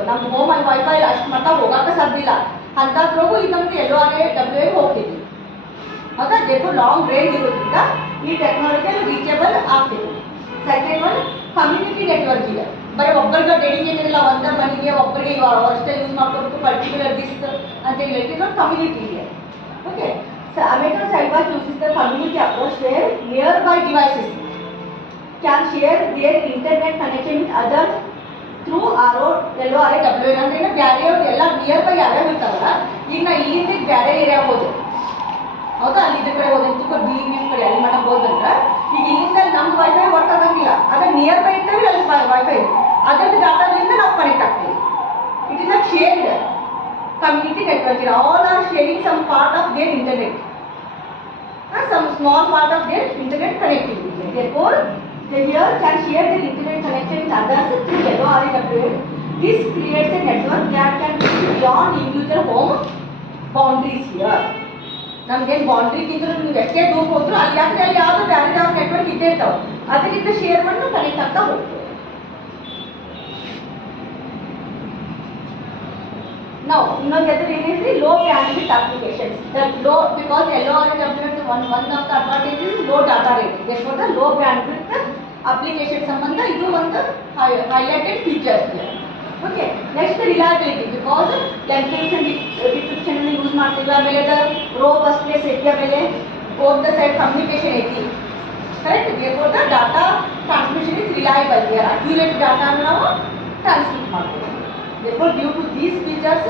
ನಮ್ಮ ಹೋಮಲ್ಲಿ wifi ಅಷ್ಟು ಮಟ್ಟ ಹೋಗಕ್ಕೆ ಸಾಧ್ಯ ಇಲ್ಲ ಅಂಥದ್ರೊಳಗೂ ಇದು ನಮಗೆ LORWAN ಹೋಗ್ತಿದ್ವಿ, ಹೌದಾ? ದೇರ್ಫೋರ್ ಲಾಂಗ್ ರೇಂಜ್ ಇರೋದ್ರಿಂದ ಈ ಟೆಕ್ನಾಲಜಿ ರೀಚೇಬಲ್ ಆಗ್ತಿದೆ. ಸೆಕೆಂಡ್ ಒನ್ ಕಮ್ಯುನಿಟಿ ನೆಟ್ವರ್ಕ್ ಇದೆ. ಬರೀ ಒಬ್ಬರಿಗೆ ಡೆಡಿಕೇಟೆಡ್ ಇಲ್ಲ, ಒಂದೇ ಮನೆಗೆ ಒಬ್ಬರಿಗೆ ಅಷ್ಟೇ ಯೂಸ್ ಮಾಡ್ಕೊಬೇಕು ಪರ್ಟಿಕ್ಯುಲರ್ ದಿಸ್ ಅಂತ ಹೇಳಿ ಇಟ್ ಇಸ್ ಕಮ್ಯುನಿಟಿ ಇದೆ. Okay, so Amazon Sidewalk uses the community approach where nearby devices can share their internet connection with others through LORWAN. ಅಂದ್ರೆ ಬೇರೆಯವ್ರು ಎಲ್ಲ ನಿಯರ್ ಬೈ ಯಾರ್ಯಾರು ಇರ್ತಾವಲ್ಲ, ಈಗ ನಾ ಇಲ್ಲಿಂದ ಬೇರೆ ಏರಿಯಾ ಹೋದೆ, ಹೌದಾ, ಅಲ್ಲಿ ಇದ್ರ ಕಡೆ ಹೋದಂತೂ ಬಿ ಕಡೆ ಅಲ್ಲಿ ಮಟ್ಟ ಹೋದಂದ್ರೆ ಈಗ ಇಲ್ಲಿಂದ ನಮ್ದು ವೈಫೈ ವರ್ಕ್ ಆಗಂಗಿಲ್ಲ, ಅದ್ರ ನಿಯರ್ ಬೈ ಇರ್ತೇವೆ ಅಲ್ಲಿ ವೈಫೈ ಅದರದ್ದು ಡಾಟಾದಿಂದ ನಾವು ಕನೆಕ್ಟ್ ಆಗ್ತೀವಿ. It is a shared community network. All are sharing some part of their internet, some small part of their internet connectivity. Therefore, they here can share their internet connection with others through LOREWM. This creates a network that can be beyond individual home boundaries here. ನಮ್ಗೇನು boundary ಇದ್ರೂ ನೀವು ಎಷ್ಟೇ ದೂರ ಹೋದ್ರು ಅಲ್ಲಿ ಯಾಕಂದ್ರೆ ಅಲ್ಲಿ ಯಾವುದು ಬೇರೆ ಯಾವ ನೆಟ್ವರ್ಕ್ ಇದ್ದೇ ಇರ್ತಾವೆ, ಅದರಿಂದ ಶೇರ್ ಮಾಡಿ ಕನೆಕ್ಟ್ ಆಗ್ತಾ ಹೋಗ್ತೇವೆ. Now, ಇನ್ನೊಂದು ಎದುರು ಏನಿದೆ low bandwidth applications. Low because LOREWM one of the advantage is low data rate. Therefore, the low bandwidth application ಸಂಬಂಧ ಇದು ಒಂದು highlighted features here. Okay. Next reliability, because encryption decryption ಅನ್ನು ಯೂಸ್ ಮಾಡ್ತೀವಿ, ಆಮೇಲೆ robustness ಐತಿ, ಆಮೇಲೆ both the side communication ಐತಿ. Correct? Therefore, the data transmission is reliable here. Accurate data ಅನ್ನು ನಾವು ಟ್ರಾನ್ಸ್ಮಿಟ್ ಮಾಡ್ತೀವಿ. Therefore, due to these features,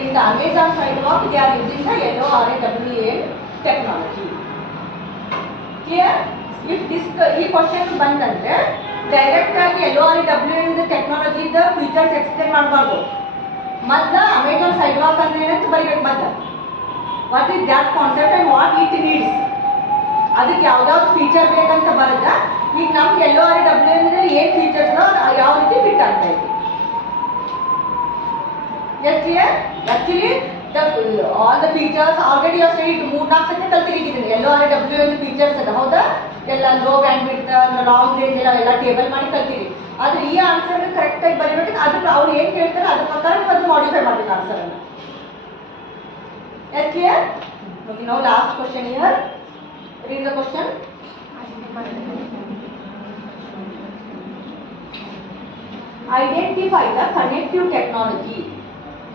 in the Amazon Sidewalk, they are using the LOREWM technology. Clear? If this question ಬಂದಂದ್ರೆ direct ಆಗಿ LOREWM technology features explain ಮಾಡಬಾರ್ದು. ಮೊದಲು Amazon Sidewalk ಅಂದ್ರೆ ಏನಂತ ಬರೀಬೇಕು. ಮೊದಲು what is that concept and what it needs, ಅದಕ್ಕೆ ಯಾವ್ದಾವ್ದು ಫೀಚರ್ ಬೇಕಂತ ಬರದ. ಈಗ ನಮ್ಗೆ LOREWM ಏನು ಫೀಚರ್ಸ್ ಯಾವ ರೀತಿ ಫಿಟ್ ಆಗ್ತಾ ಇದೆ. Yes, clear? Actually, all the features already you have studied. 3-4 ಸತಿ ಕಲ್ತಿದ್ದೀರಿ. LOREWM ಫೀಚರ್ಸ್ ಅದ ಹೌದಾ, ಎಲ್ಲ ಲೋ ಬ್ಯಾಂಡ್ವಿಡ್ತ್, ಲಾಂಗ್ ರೇಂಜ್ ಎಲ್ಲ ಟೇಬಲ್ ಮಾಡಿ ಕಲ್ತೀರಿ. ಆದರೆ ಈ ಆನ್ಸರ್ ಕರೆಕ್ಟಾಗಿ ಬರೀಬೇಕು. ಅದಕ್ಕೆ ಅವ್ರು ಏನು ಕೇಳ್ತಾರೆ ಅದ್ರ ಪ್ರಕಾರ ನೀವು ಅದು ಮಾಡಿಫೈ ಮಾಡಬೇಕು ಆನ್ಸರನ್ನು. Yes, clear? Okay, now last question here. Read the question. Identify the connective technology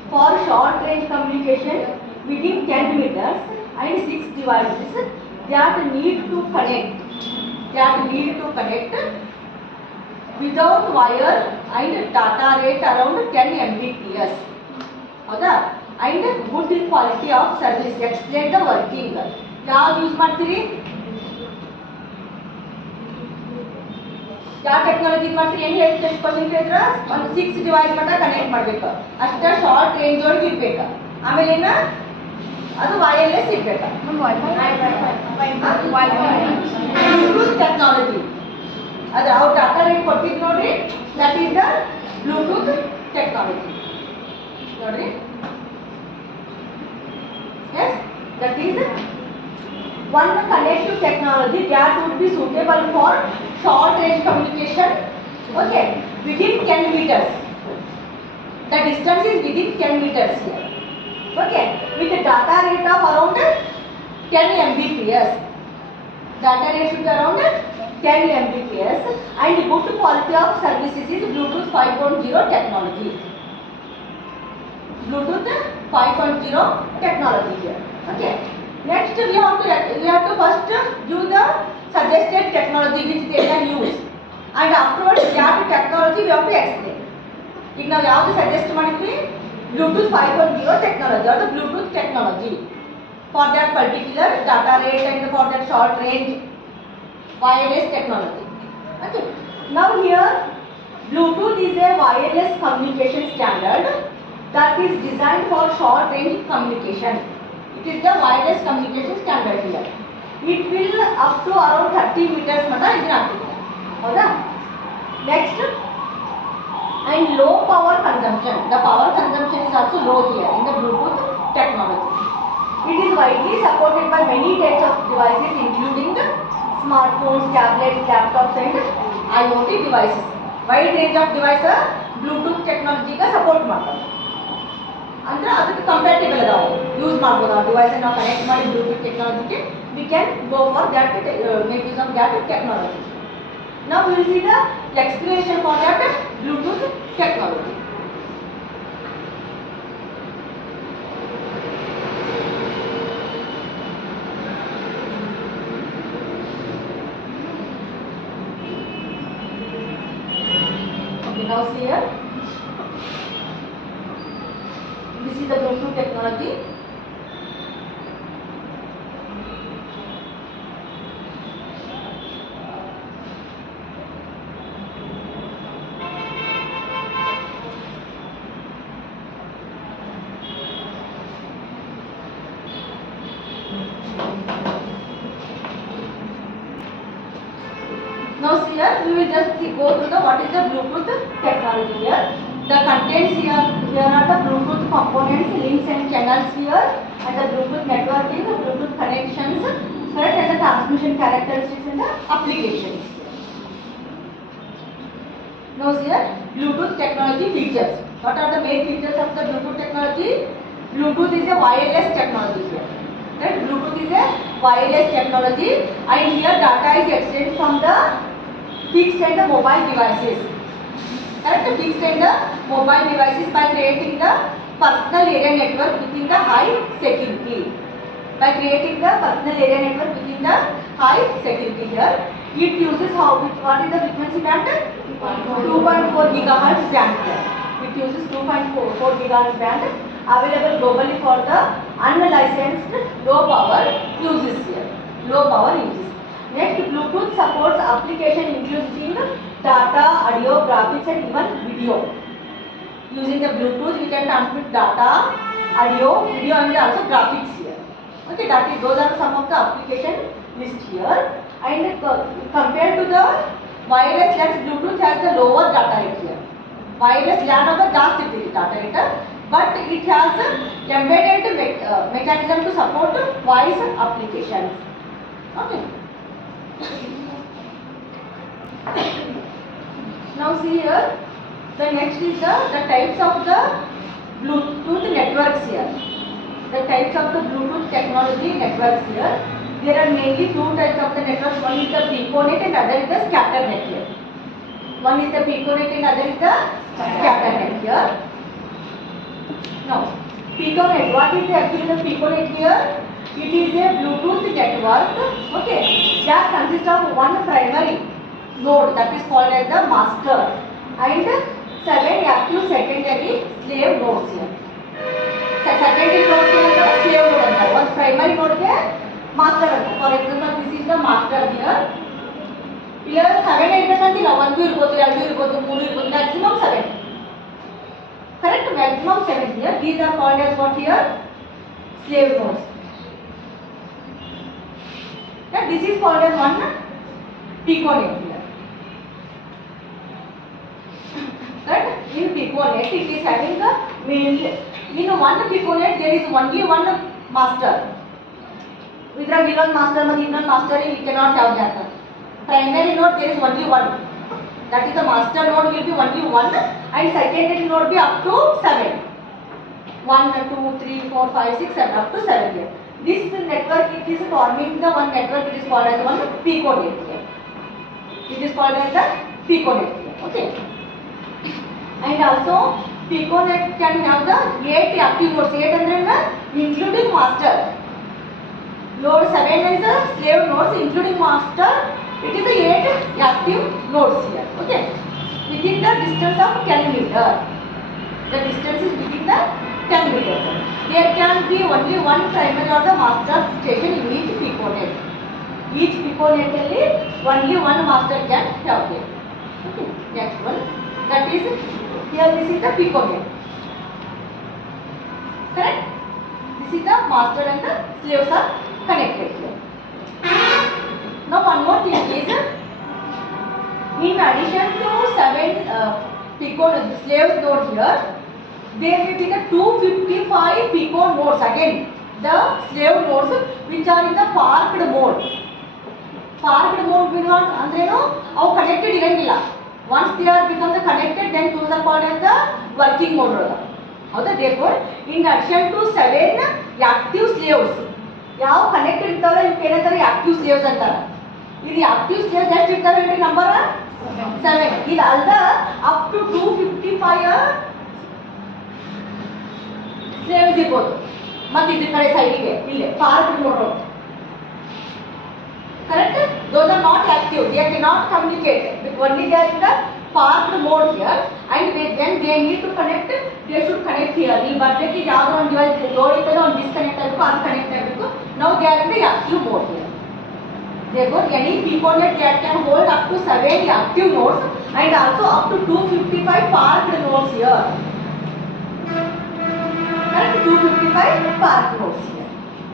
for short range communication within 10 meters and 6 devices that need to connect without wire and data rate around 10 Mbps. ಹೌದಾ, and good quality of service. Explain the working. ಯಾವ್ದು use ಮಾಡ್ತೀರಿ, ಯಾವ technology ಮಾಡ್ತೀರಿ, ಏನು ಹೇಳ್ತೀರಿ question ಕೇಳಿದ್ರೆ ಒಂದು 6 device ಮಟ್ಟ ಕನೆಕ್ಟ್ ಮಾಡಬೇಕು. ಅಷ್ಟೇ ಶಾರ್ಟ್ ರೇಂಜ್ ಒಳಗೆ ಇರ್ಬೇಕು. ಆಮೇಲೆ ಏನ ಅದು ವೈರ್ಲೆಸ್ ಇರ್ಬೇಕು. ಬ್ಲೂಟೂತ್ ಟೆಕ್ನಾಲಜಿ ಅದು ಅವ್ರು ಡಾಟಾ ರೇಟ್ ಕೊಟ್ಟಿದ್ದು ನೋಡ್ರಿ, that is the Bluetooth technology. ನೋಡ್ರಿ, yes, that is one connective technology that would be suitable for short range communication, okay, within 10 meters. The distance is within 10 meters here, okay, with a data rate of around 10 Mbps. Data rate should be around 10 Mbps and good quality of services is Bluetooth 5.0 technology. Bluetooth 5.0 technology here, okay. Next, we have to first do the suggested technology which they can use, and afterwards that technology we have to explain. ಈಗ ನಾವು ಯಾವುದು suggest ಮಾಡಿದ್ವಿ, Bluetooth 5.0 technology or the Bluetooth technology for that particular data rate and for that short range wireless technology. Okay. Now here Bluetooth is a wireless communication standard that is designed for short range communication. It is the wireless communication standard here. It will up to around 30 meters ಮಟ್ಟ ಇದಾಗ್ತದೆ, ಹೌದಾ. Next, and low power consumption. The power consumption is also low here in the Bluetooth technology. It is widely supported by many types of devices including the smartphones, tablets, laptops and IoT devices. Wide range of devices Bluetooth technology ka support ಮಾಡ್ತಾರೆ. ಅಂದ್ರೆ ಅದಕ್ಕೆ compatible ಅದಾವೆ, use ಮಾಡ್ಬೋದು. ಆ device ನಾವು connect ಮಾಡಿ Bluetooth ಟೆಕ್ನಾಲಜಿಗೆ we can go for that, make use of that technology. ನಾವು will see the explanation for that Bluetooth technology. Okay, now see here. This is the Bluetooth technology. Now here we will just go through the what is the Bluetooth technology here. The contents here are the Bluetooth components, links and channels here, and the Bluetooth networking, the Bluetooth connections, correct, and the transmission characteristics and the applications. Now here Bluetooth technology features. What are the main features of the Bluetooth technology? Bluetooth is a wireless technology here. Right? Bluetooth is a wireless technology, and here data is exchanged from the fixed and the mobile devices. Correct? Fixed and the mobile devices by creating the personal area network within the high security. By creating the personal area network within the high security here, it uses what is the frequency band? 2.4 gigahertz band here. It uses 2.4 gigahertz band available globally for the unlicensed low power uses here. Low power uses. Next, Bluetooth supports application including data, audio, graphics and even video. Using the Bluetooth we can transmit data, audio, video and also graphics here. Okay, those are some of the application list here. And compared to the wireless LAN, Bluetooth has the lower data rate here. Wireless LAN of the data rate, but it has embedded mechanism to support voice applications. Okay. Now see here, the next is the types of the Bluetooth networks here. The types of the Bluetooth technology networks here. There are mainly two types of the networks. One is the piconet and other is the scatter net here. One is the piconet and other is the scatter net here. Now, piconet. What is actually the piconet here? It is a Bluetooth network. Okay, that consists of one primary node that is called as the master and 7 active secondary slave nodes here. Secondary node ke anta slave node anta. One primary node ke master anta. For example, this is the master here. Here 7 irbekantiಲ್ಲ, 1 irbodu, 2 irbodu, 3 irbodu, maximum 7. Correct? Maximum 7 here. These are called as what here? Slave nodes. And this is called as one piconet here. Right? In piconet it is having the mainly in one piconet there is only one master. With the given master and given master we cannot have that. Primary node there is only one. That is the master node will be only one and secondary node be up to 7. 1, 2, 3, 4, 5, 6, 7 up to 7 here. This network it is forming the one network, it is called as one piconet here. It is called as the piconet here. Okay. And also piconet can have the 8 active nodes. 8 andre including master. Node 7 is the slave nodes including master. It is the 8 active nodes here. Okay. Within the distance of 10 meter. The distance is within the 10 meters. There can be only one primary or the master station in each piconet. Each piconet only one master can have there. Okay. Next one. That is here. This is the piconet. Correct? This is the master and the slaves are connected here. Now one more thing is, in addition to 7 piconet slaves node here, there will be the 255 pico nodes again, the slave nodes which are in the parked mode. Parked mode means andreno avu connected irangilla. Once they are become the connected, then those are called as the working mode. Therefore, in addition to 7 active slaves, ಯಾವ connected ಇರ್ತಾವಲ್ಲ ಇವಕ್ಕೆ ಏನಂತಾರೆ active slaves ಅಂತಾರೆ. ಇದು active slaves ಎಷ್ಟು ಇರ್ತಾವೆ ಹೇಳಿ number 7. ಇದು ಅಲ್ದ up to 255 slaves ಇರ್ಬೋದು. ಮತ್ತೆ ಇದ್ರ ಕಡೆ ಸೈಡಿಗೆ ಇಲ್ಲೇ parked mode. Correct? Those are not active. They cannot communicate. Only they are in the parked mode here, and when they need to connect, they should connect here. ಈ ಬರ್ತೈತಿ ಯಾವುದೋ ಒಂದು ಡಿವೈಸ್ ಲೋಡ್ ಇರ್ತದೆ, ಒಂದು ಡಿಸ್ಕನೆಕ್ಟ್ ಆಗಬೇಕು, ಅದು connect ಆಗಬೇಕು. Now they are in the active mode here. Therefore, any piconet that can hold up to 7 active nodes and also up to 255 parked nodes here. Correct? 255 parked nodes here.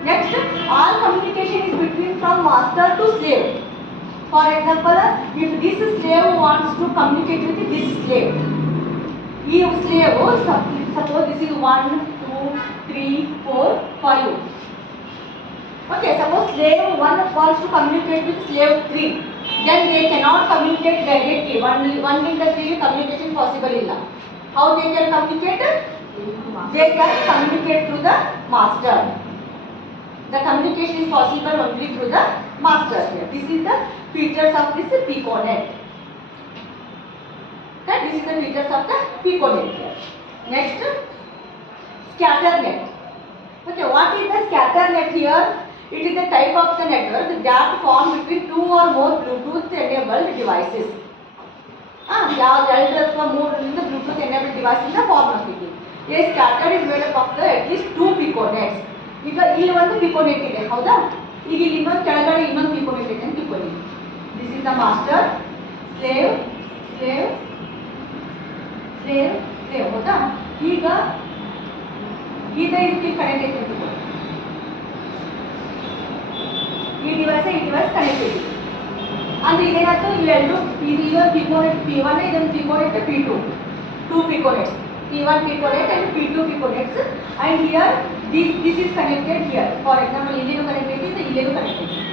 Next, all communication is between from master to slave. For example, if this slave wants to communicate with this slave, ಈ slave suppose this is 1 2 3 4 5. Okay, suppose slave 1 wants to communicate with slave 3, then they cannot communicate directly. One in the 3 communication possible illa. How they can communicate? They can communicate through the master. The communication is possible only through the master here. This is the features of this piconet. Okay, this is the features of the piconet here. Next, scatter net. Okay, what is the scatter net here? It is a type of the network that form between 2 or more Bluetooth enabled devices. ಯಾವ 2 ಅಥವಾ 3 Bluetooth enabled device ಇಂದ form ಆಗ್ತಿದೆ. A scatter is made up of the at least 2 piconets. ಈಗ ಇಲ್ಲಿ ಒಂದು piconet ಇದೆ, ಹೌದಾ? ಈಗ ಇಲ್ಲಿ ಇನ್ನೊಂದು ಕೆಳಗಡೆ ಇನ್ನೊಂದು ಪಿಕೋನೆಟ್ ಇದೆ ಅಂತ ತಿಳ್ಕೊಳ್ಳಿ. This is the master, slave, slave, slave, slave, ಹೌದಾ? ಈಗ ಇದಕ್ಕೆ ಕನೆಕ್ಟ್ ಐತೆ ಅಂತ ತಿಳ್ಕೊಳ್ಳಿ. ಈ ಡಿವೈಸ್ ಕನೆಕ್ಟ್ ಇದೆ ಅಂದ್ರೆ ಇದೇನಾಯ್ತು, ಇವೆರಡು ಇದೊಂದು ಪಿಕೋನೆಟ್ P1, ಇದೊಂದು piconet P2, 2 piconets, P1 piconet and P2 piconets, and here this is connected here. For example, ಇಲ್ಲಿನೂ connected ಇದೆ, ಇಲ್ಲಿನೂ connected ಇದೆ.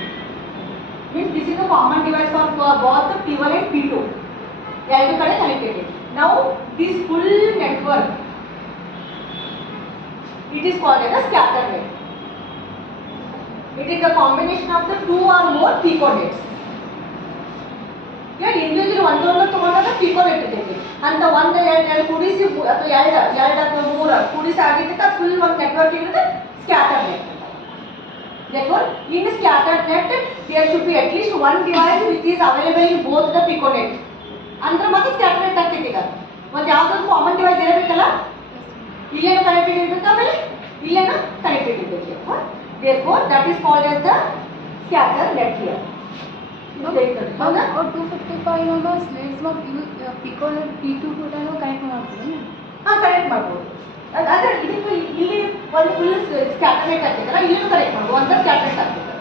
Means this is a common device for both P1 and P2. ಎರಡು ಕಡೆ connected ಇದೆ. Now this full network, it is called as a scatter net. It is a combination of the 2 or more piconets. Yeah, individual ಒಂದೊಂದು ತಗೊಂಡಾಗ piconet ಇರ್ತೈತಿ ಅಂತ ಒಂದು ಎರಡು ಕೂಡಿಸಿ ಅಥವಾ ಎರಡು ಅಥವಾ 3 ಕೂಡಿಸಿ ಆಗಿದ್ದಕ್ಕೆ ಅದು ಫುಲ್ ಒಂದು ನೆಟ್ವರ್ಕ್ ಇರುತ್ತೆ, scatter net. Therefore, in scatter net there should be at least one device which is available in both the piconet. ಅಂದ್ರೆ ಮತ್ತೆ ಸ್ಕ್ಯಾಟರ್ ನೆಟ್ ಆಗ್ತೈತಿ. ಈಗ ಒಂದು ಯಾವುದಾದ್ರು ಕಾಮನ್ ಡಿವೈಸ್ ಇರಬೇಕಲ್ಲ, ಇಲ್ಲೇನು ಕನೆಕ್ಟೆಡ್ ಇರಬೇಕು, ಆಮೇಲೆ ಇಲ್ಲೇನು ಕನೆಕ್ಟೆಡ್ ಇರಬೇಕು. Therefore, that is called as the scatter net here. और 255 नो ಸ್ಲೇವ್ಸ್ ಪಿಕೋನೆಟ್ P2 ಕೂಡ ಕನೆಕ್ಟ್ ಮಾಡ್ತೀವಿ. ಕನೆಕ್ಟ್ ಮಾಡ್ಬೋದು. ಅಂದ್ರೆ ಇದಕ್ಕೆ ಇಲ್ಲಿ ಒಂದು ಫುಲ್ ಸ್ಕ್ಯಾಟರ್ ನೆಟ್ ಆಗ್ತೈತಲ್ಲ, ಇಲ್ಲಿನೂ ಕನೆಕ್ಟ್ ಮಾಡ್ಬೋದು, ಒಂದು ಸ್ಕ್ಯಾಟರ್ ನೆಟ್ ಆಗ್ತೈತೆ.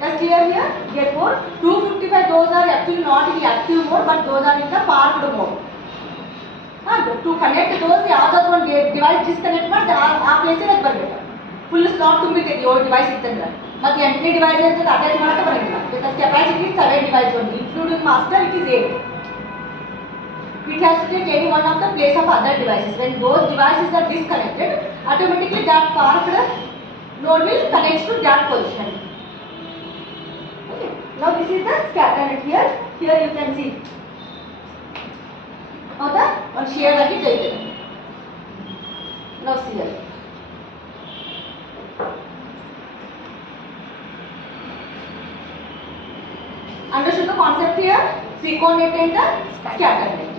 That's clear here. Therefore, 255 those are actually not in active mode, but those are in the parked mode. To connect those, ಯಾವುದಾದ್ರು ಒಂದು ಡಿವೈಸ್ ಡಿಸ್ಕನೆಕ್ಟ್ ಮಾಡಿ ಆ ಪ್ಲೇಸಿಗೆ ಅದು ಬರಬೇಕು. ಫುಲ್ ಸ್ಲಾಟ್ ತುಂಬಿರ್ತೈತಿ 7 ಡಿವೈಸ್ ಇತ್ತಂದ್ರೆ, ಮತ್ತೆ 8ನೇ ಡಿವೈಸ್ ಅಂತ ಅಟ್ಯಾಚ್ ಮಾಡೋಕೆ ಬರೋಂಗಿಲ್ಲ. Because capacity 7 device only, including master it is 8. It has to take any one of the place of other devices. When those devices are disconnected, automatically that parked node will connect to that position. Okay. Now this is the scatter net here. Here you can see. ಹೌದಾ, ಒಂದು share ಆಗಿ ಇದೆ. Now see here. Understood the concept here? Piconet and the scatter net.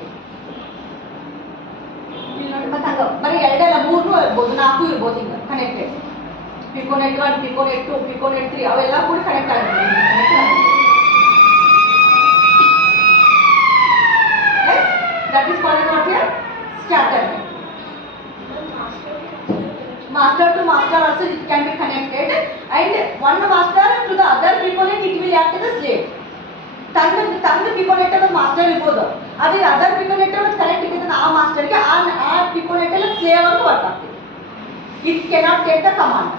ಇಲ್ಲಿ ನೋಡಿ ಮತ್ತೆ ಹಂಗ ಬರೀ 2 ಅಲ್ಲ 3 ಇರ್ಬೋದು, 4 ಇರ್ಬೋದು ಹಿಂಗ ಕನೆಕ್ಟೆಡ್. ಪಿಕೋನೆಟ್ 1, ಪಿಕೋನೆಟ್ 2, ಪಿಕೋನೆಟ್ 3 ಅವೆಲ್ಲ ಕೂಡ ಕನೆಕ್ಟ್ ಆಗುತ್ತೆ. Yes, that is called what here? Scatter net. Master to master also it can be connected, and one master to the other piconet it will act as a slave. ತನ್ನ piconet ಅದು master ಇರ್ಬೋದು, ಅದೇ other piconet ಅದು connect ಇರ್ತೈತೆ ಆ ಮಾಸ್ಟರ್ಗೆ, ಆ piconet ಎಲ್ಲ slave ಅಂತ ವರ್ಕ್ ಆಗ್ತೈತಿ. It cannot take the command.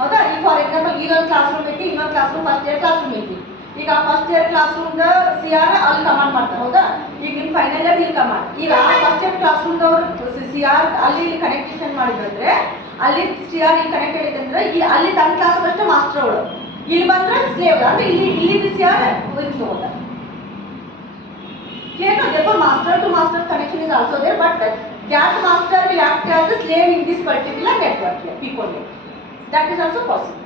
ಹೌದಾ? ಈಗ ಫಾರ್ ಎಕ್ಸಾಂಪಲ್ ಇದೊಂದು ಕ್ಲಾಸ್ ರೂಮ್ ಐತಿ, ಇನ್ನೊಂದು class room first year class room ಐತಿ. ಈಗ ಫಸ್ಟ್ ಇಯರ್ ಕ್ಲಾಸ್ ರೂಮ್ದ CR ಅಲ್ಲಿ ಕಮಾಂಡ್ ಮಾಡ್ತಾರೆ, ಹೌದಾ? ಈಗ ನಿಮ್ಮ ಫೈನಲ್ ಇಯರ್ ಇಲ್ಲಿ ಕಮಾಂಡ್. ಈಗ ಫಸ್ಟ್ ಇಯರ್ ಕ್ಲಾಸ್ ರೂಮ್ದವ್ರು CR ಅಲ್ಲಿ ಕನೆಕ್ಟೇಷನ್ ಮಾಡಿದ್ರೆ, ಅಲ್ಲಿ CR ಇಲ್ಲಿ ಕನೆಕ್ಟೆಡ್ ಐತಂದ್ರೆ ಅಲ್ಲಿ ತನ್ನ ಕ್ಲಾಸ್ ಅಷ್ಟೇ ಮಾಸ್ಟರ್ ಅವಳು, ಇಲ್ಲಿ ಬಂದ್ರೆ ಸ್ಲೇವ್, ಅಂದ್ರೆ ಇಲ್ಲಿ CR ತಗೋದ. Clear? Therefore, master to master connection is also there, but that master will act as a slave in this particular network here, piconet. That is also possible.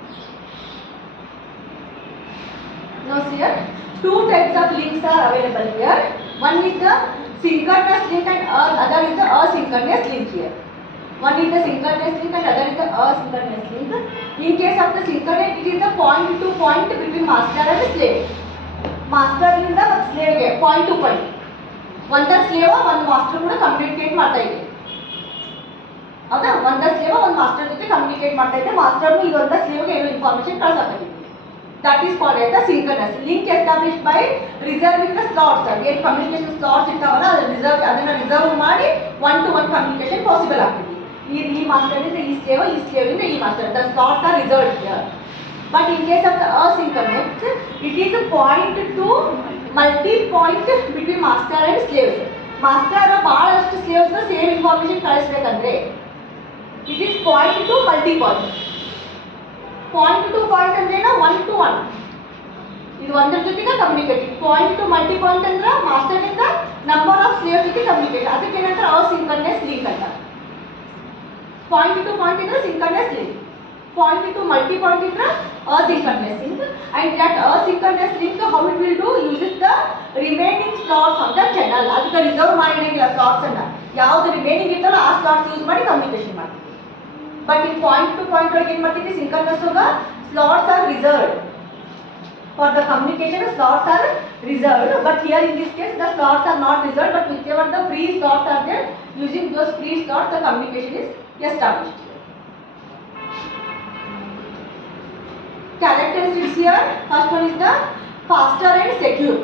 Now see here, 2 types of links are available here. One is the synchronous link and other is the asynchronous link here. One is the synchronous link and other is the asynchronous link. In case of the synchronous, it is the point to point between master and slave. Master ಇಂದ ಮತ್ತು ಸ್ಲೇವ್ಗೆ point to point, ಒಂದ slave ಒಂದು master ಕೂಡ communicate ಮಾಡ್ತಾ ಇದೆ. ಹೌದಾ? ಒಂದ slave ಒಂದು ಮಾಸ್ಟರ್ ಜೊತೆ ಕಮ್ಯುನಿಕೇಟ್ ಮಾಡ್ತಾ ಇದೆ, ಮಾಸ್ಟರ್ನು ಇದೊಂದ ಸ್ಲೇವ್ಗೆ ಏನೋ information ಕಳ್ಸಾಕತ್ತಿದ್ವಿ. that is called as the synchronous. Link established by reserving the slots. ಏನು communication slots ಇರ್ತಾವಲ್ಲ ಅದನ್ನ ರಿಸರ್ವ್ ಮಾಡಿ one to one communication possible ಆಗ್ತದೆ. ಈ ಮಾಸ್ಟರಿಂದ ಈ slave ಇಂದ ಈ master. The slots are reserved here. But in case of the asynchronous, it is a point to multi-point between master and slaves. Master ಭಾಳಷ್ಟು slaves ಸೇಮ್ ಇನ್ಫಾರ್ಮೇಶನ್ ಕಳಿಸ್ಬೇಕಂದ್ರೆ it is point to multi-point. Point to point ಅಂದ್ರೆ one to one, ಇದು ಒಂದ್ರ ಜೊತೆಗೆ communicating. Point to multi point ಅಂದ್ರೆ ಮಾಸ್ಟರ್ನಿಂದ number of slave ಜೊತೆ communicate. ಅದಕ್ಕೆ ಏನಂತಾರೆ ಅಸಿಂಕ್ರನಸ್ ಲಿಂಕ್ ಅಂತ. ಪಾಯಿಂಟ್ ಟು ಪಾಯಿಂಟ್ ಇದ್ರೆ synchronous link, point to multi point ಇದ್ರೆ asynchronous link. And that asynchronous link how it will do, uses the remaining slots on the channel. ಅದಕ್ಕೆ reserve ಮಾಡಿರಂಗಿಲ್ಲ slots ಅನ್ನ, ಯಾವ್ದು remaining ಇರ್ತಲ್ಲ ಆ slots use ಮಾಡಿ communication ಮಾಡ್ತೀವಿ. But in point to point ಒಳಗೆ ಏನು ಮಾಡ್ತೀವಿ, synchronous ಒಳಗ slots are reserved for the communication. Slots are reserved, but here in this case the slots are not reserved, but whichever the free slots are there, using those free slots the communication is established. Characteristics here, first one is the faster and secure.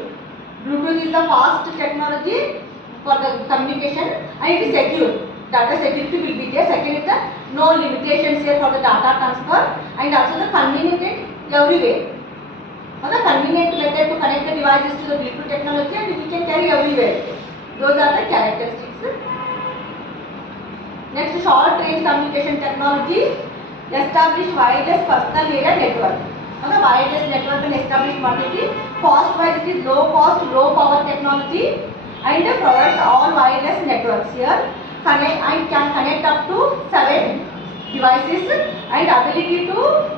Bluetooth is the fast technology for the communication and it is secure. Data security will be there. Second is the no limitations here for the data transfer, and also the convenient in every way. The convenient method to connect the devices to the Bluetooth technology, and we can carry everywhere. Those are the characteristics. Next, short range communication technology. Establish wireless personal area network. The wireless network is established ಮಾಡ್ತೀವಿ. Cost wise it is low cost, low power technology, and provides all wireless networks here. Connect and can connect up to 7 devices and ability to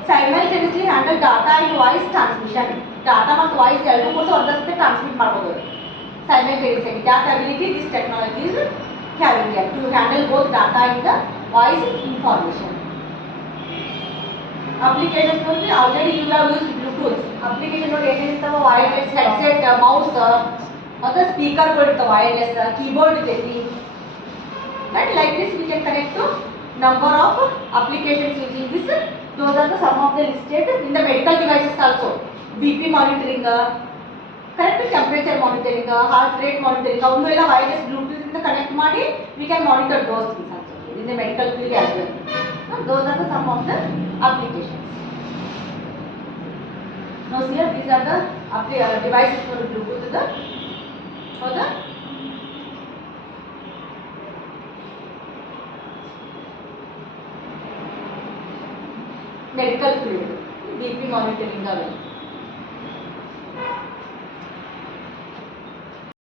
simultaneously handle data and voice transmission. Data ಮತ್ತು voice ಎರಡು ಕೂಡ ಒಂದೇ ಸತಿ transmit ಮಾಡಬಹುದು simultaneously. That ability this technology is having here to handle both data and the voice information. Applications ನೋಡಿ already you have used Bluetooth. Application ನೋಡಿ ಏನಿರ್ತಾವ wireless headset, mouse, ಮತ್ತು speaker ಗಳು ಇರ್ತಾವ wireless, keyboard ಇರ್ತೈತಿ. And like this we can connect to number of applications using this. Those are the some of the listed in the medical devices also. BP monitoring, correct temperature monitoring, heart rate monitoring, avunu ella wireless Bluetooth inda connect ಮಾಡಿ we can monitor those things also in the medical field as well. Those are the some of the applications. Now here these are the devices for Bluetooth for the medical field, BP monitoring.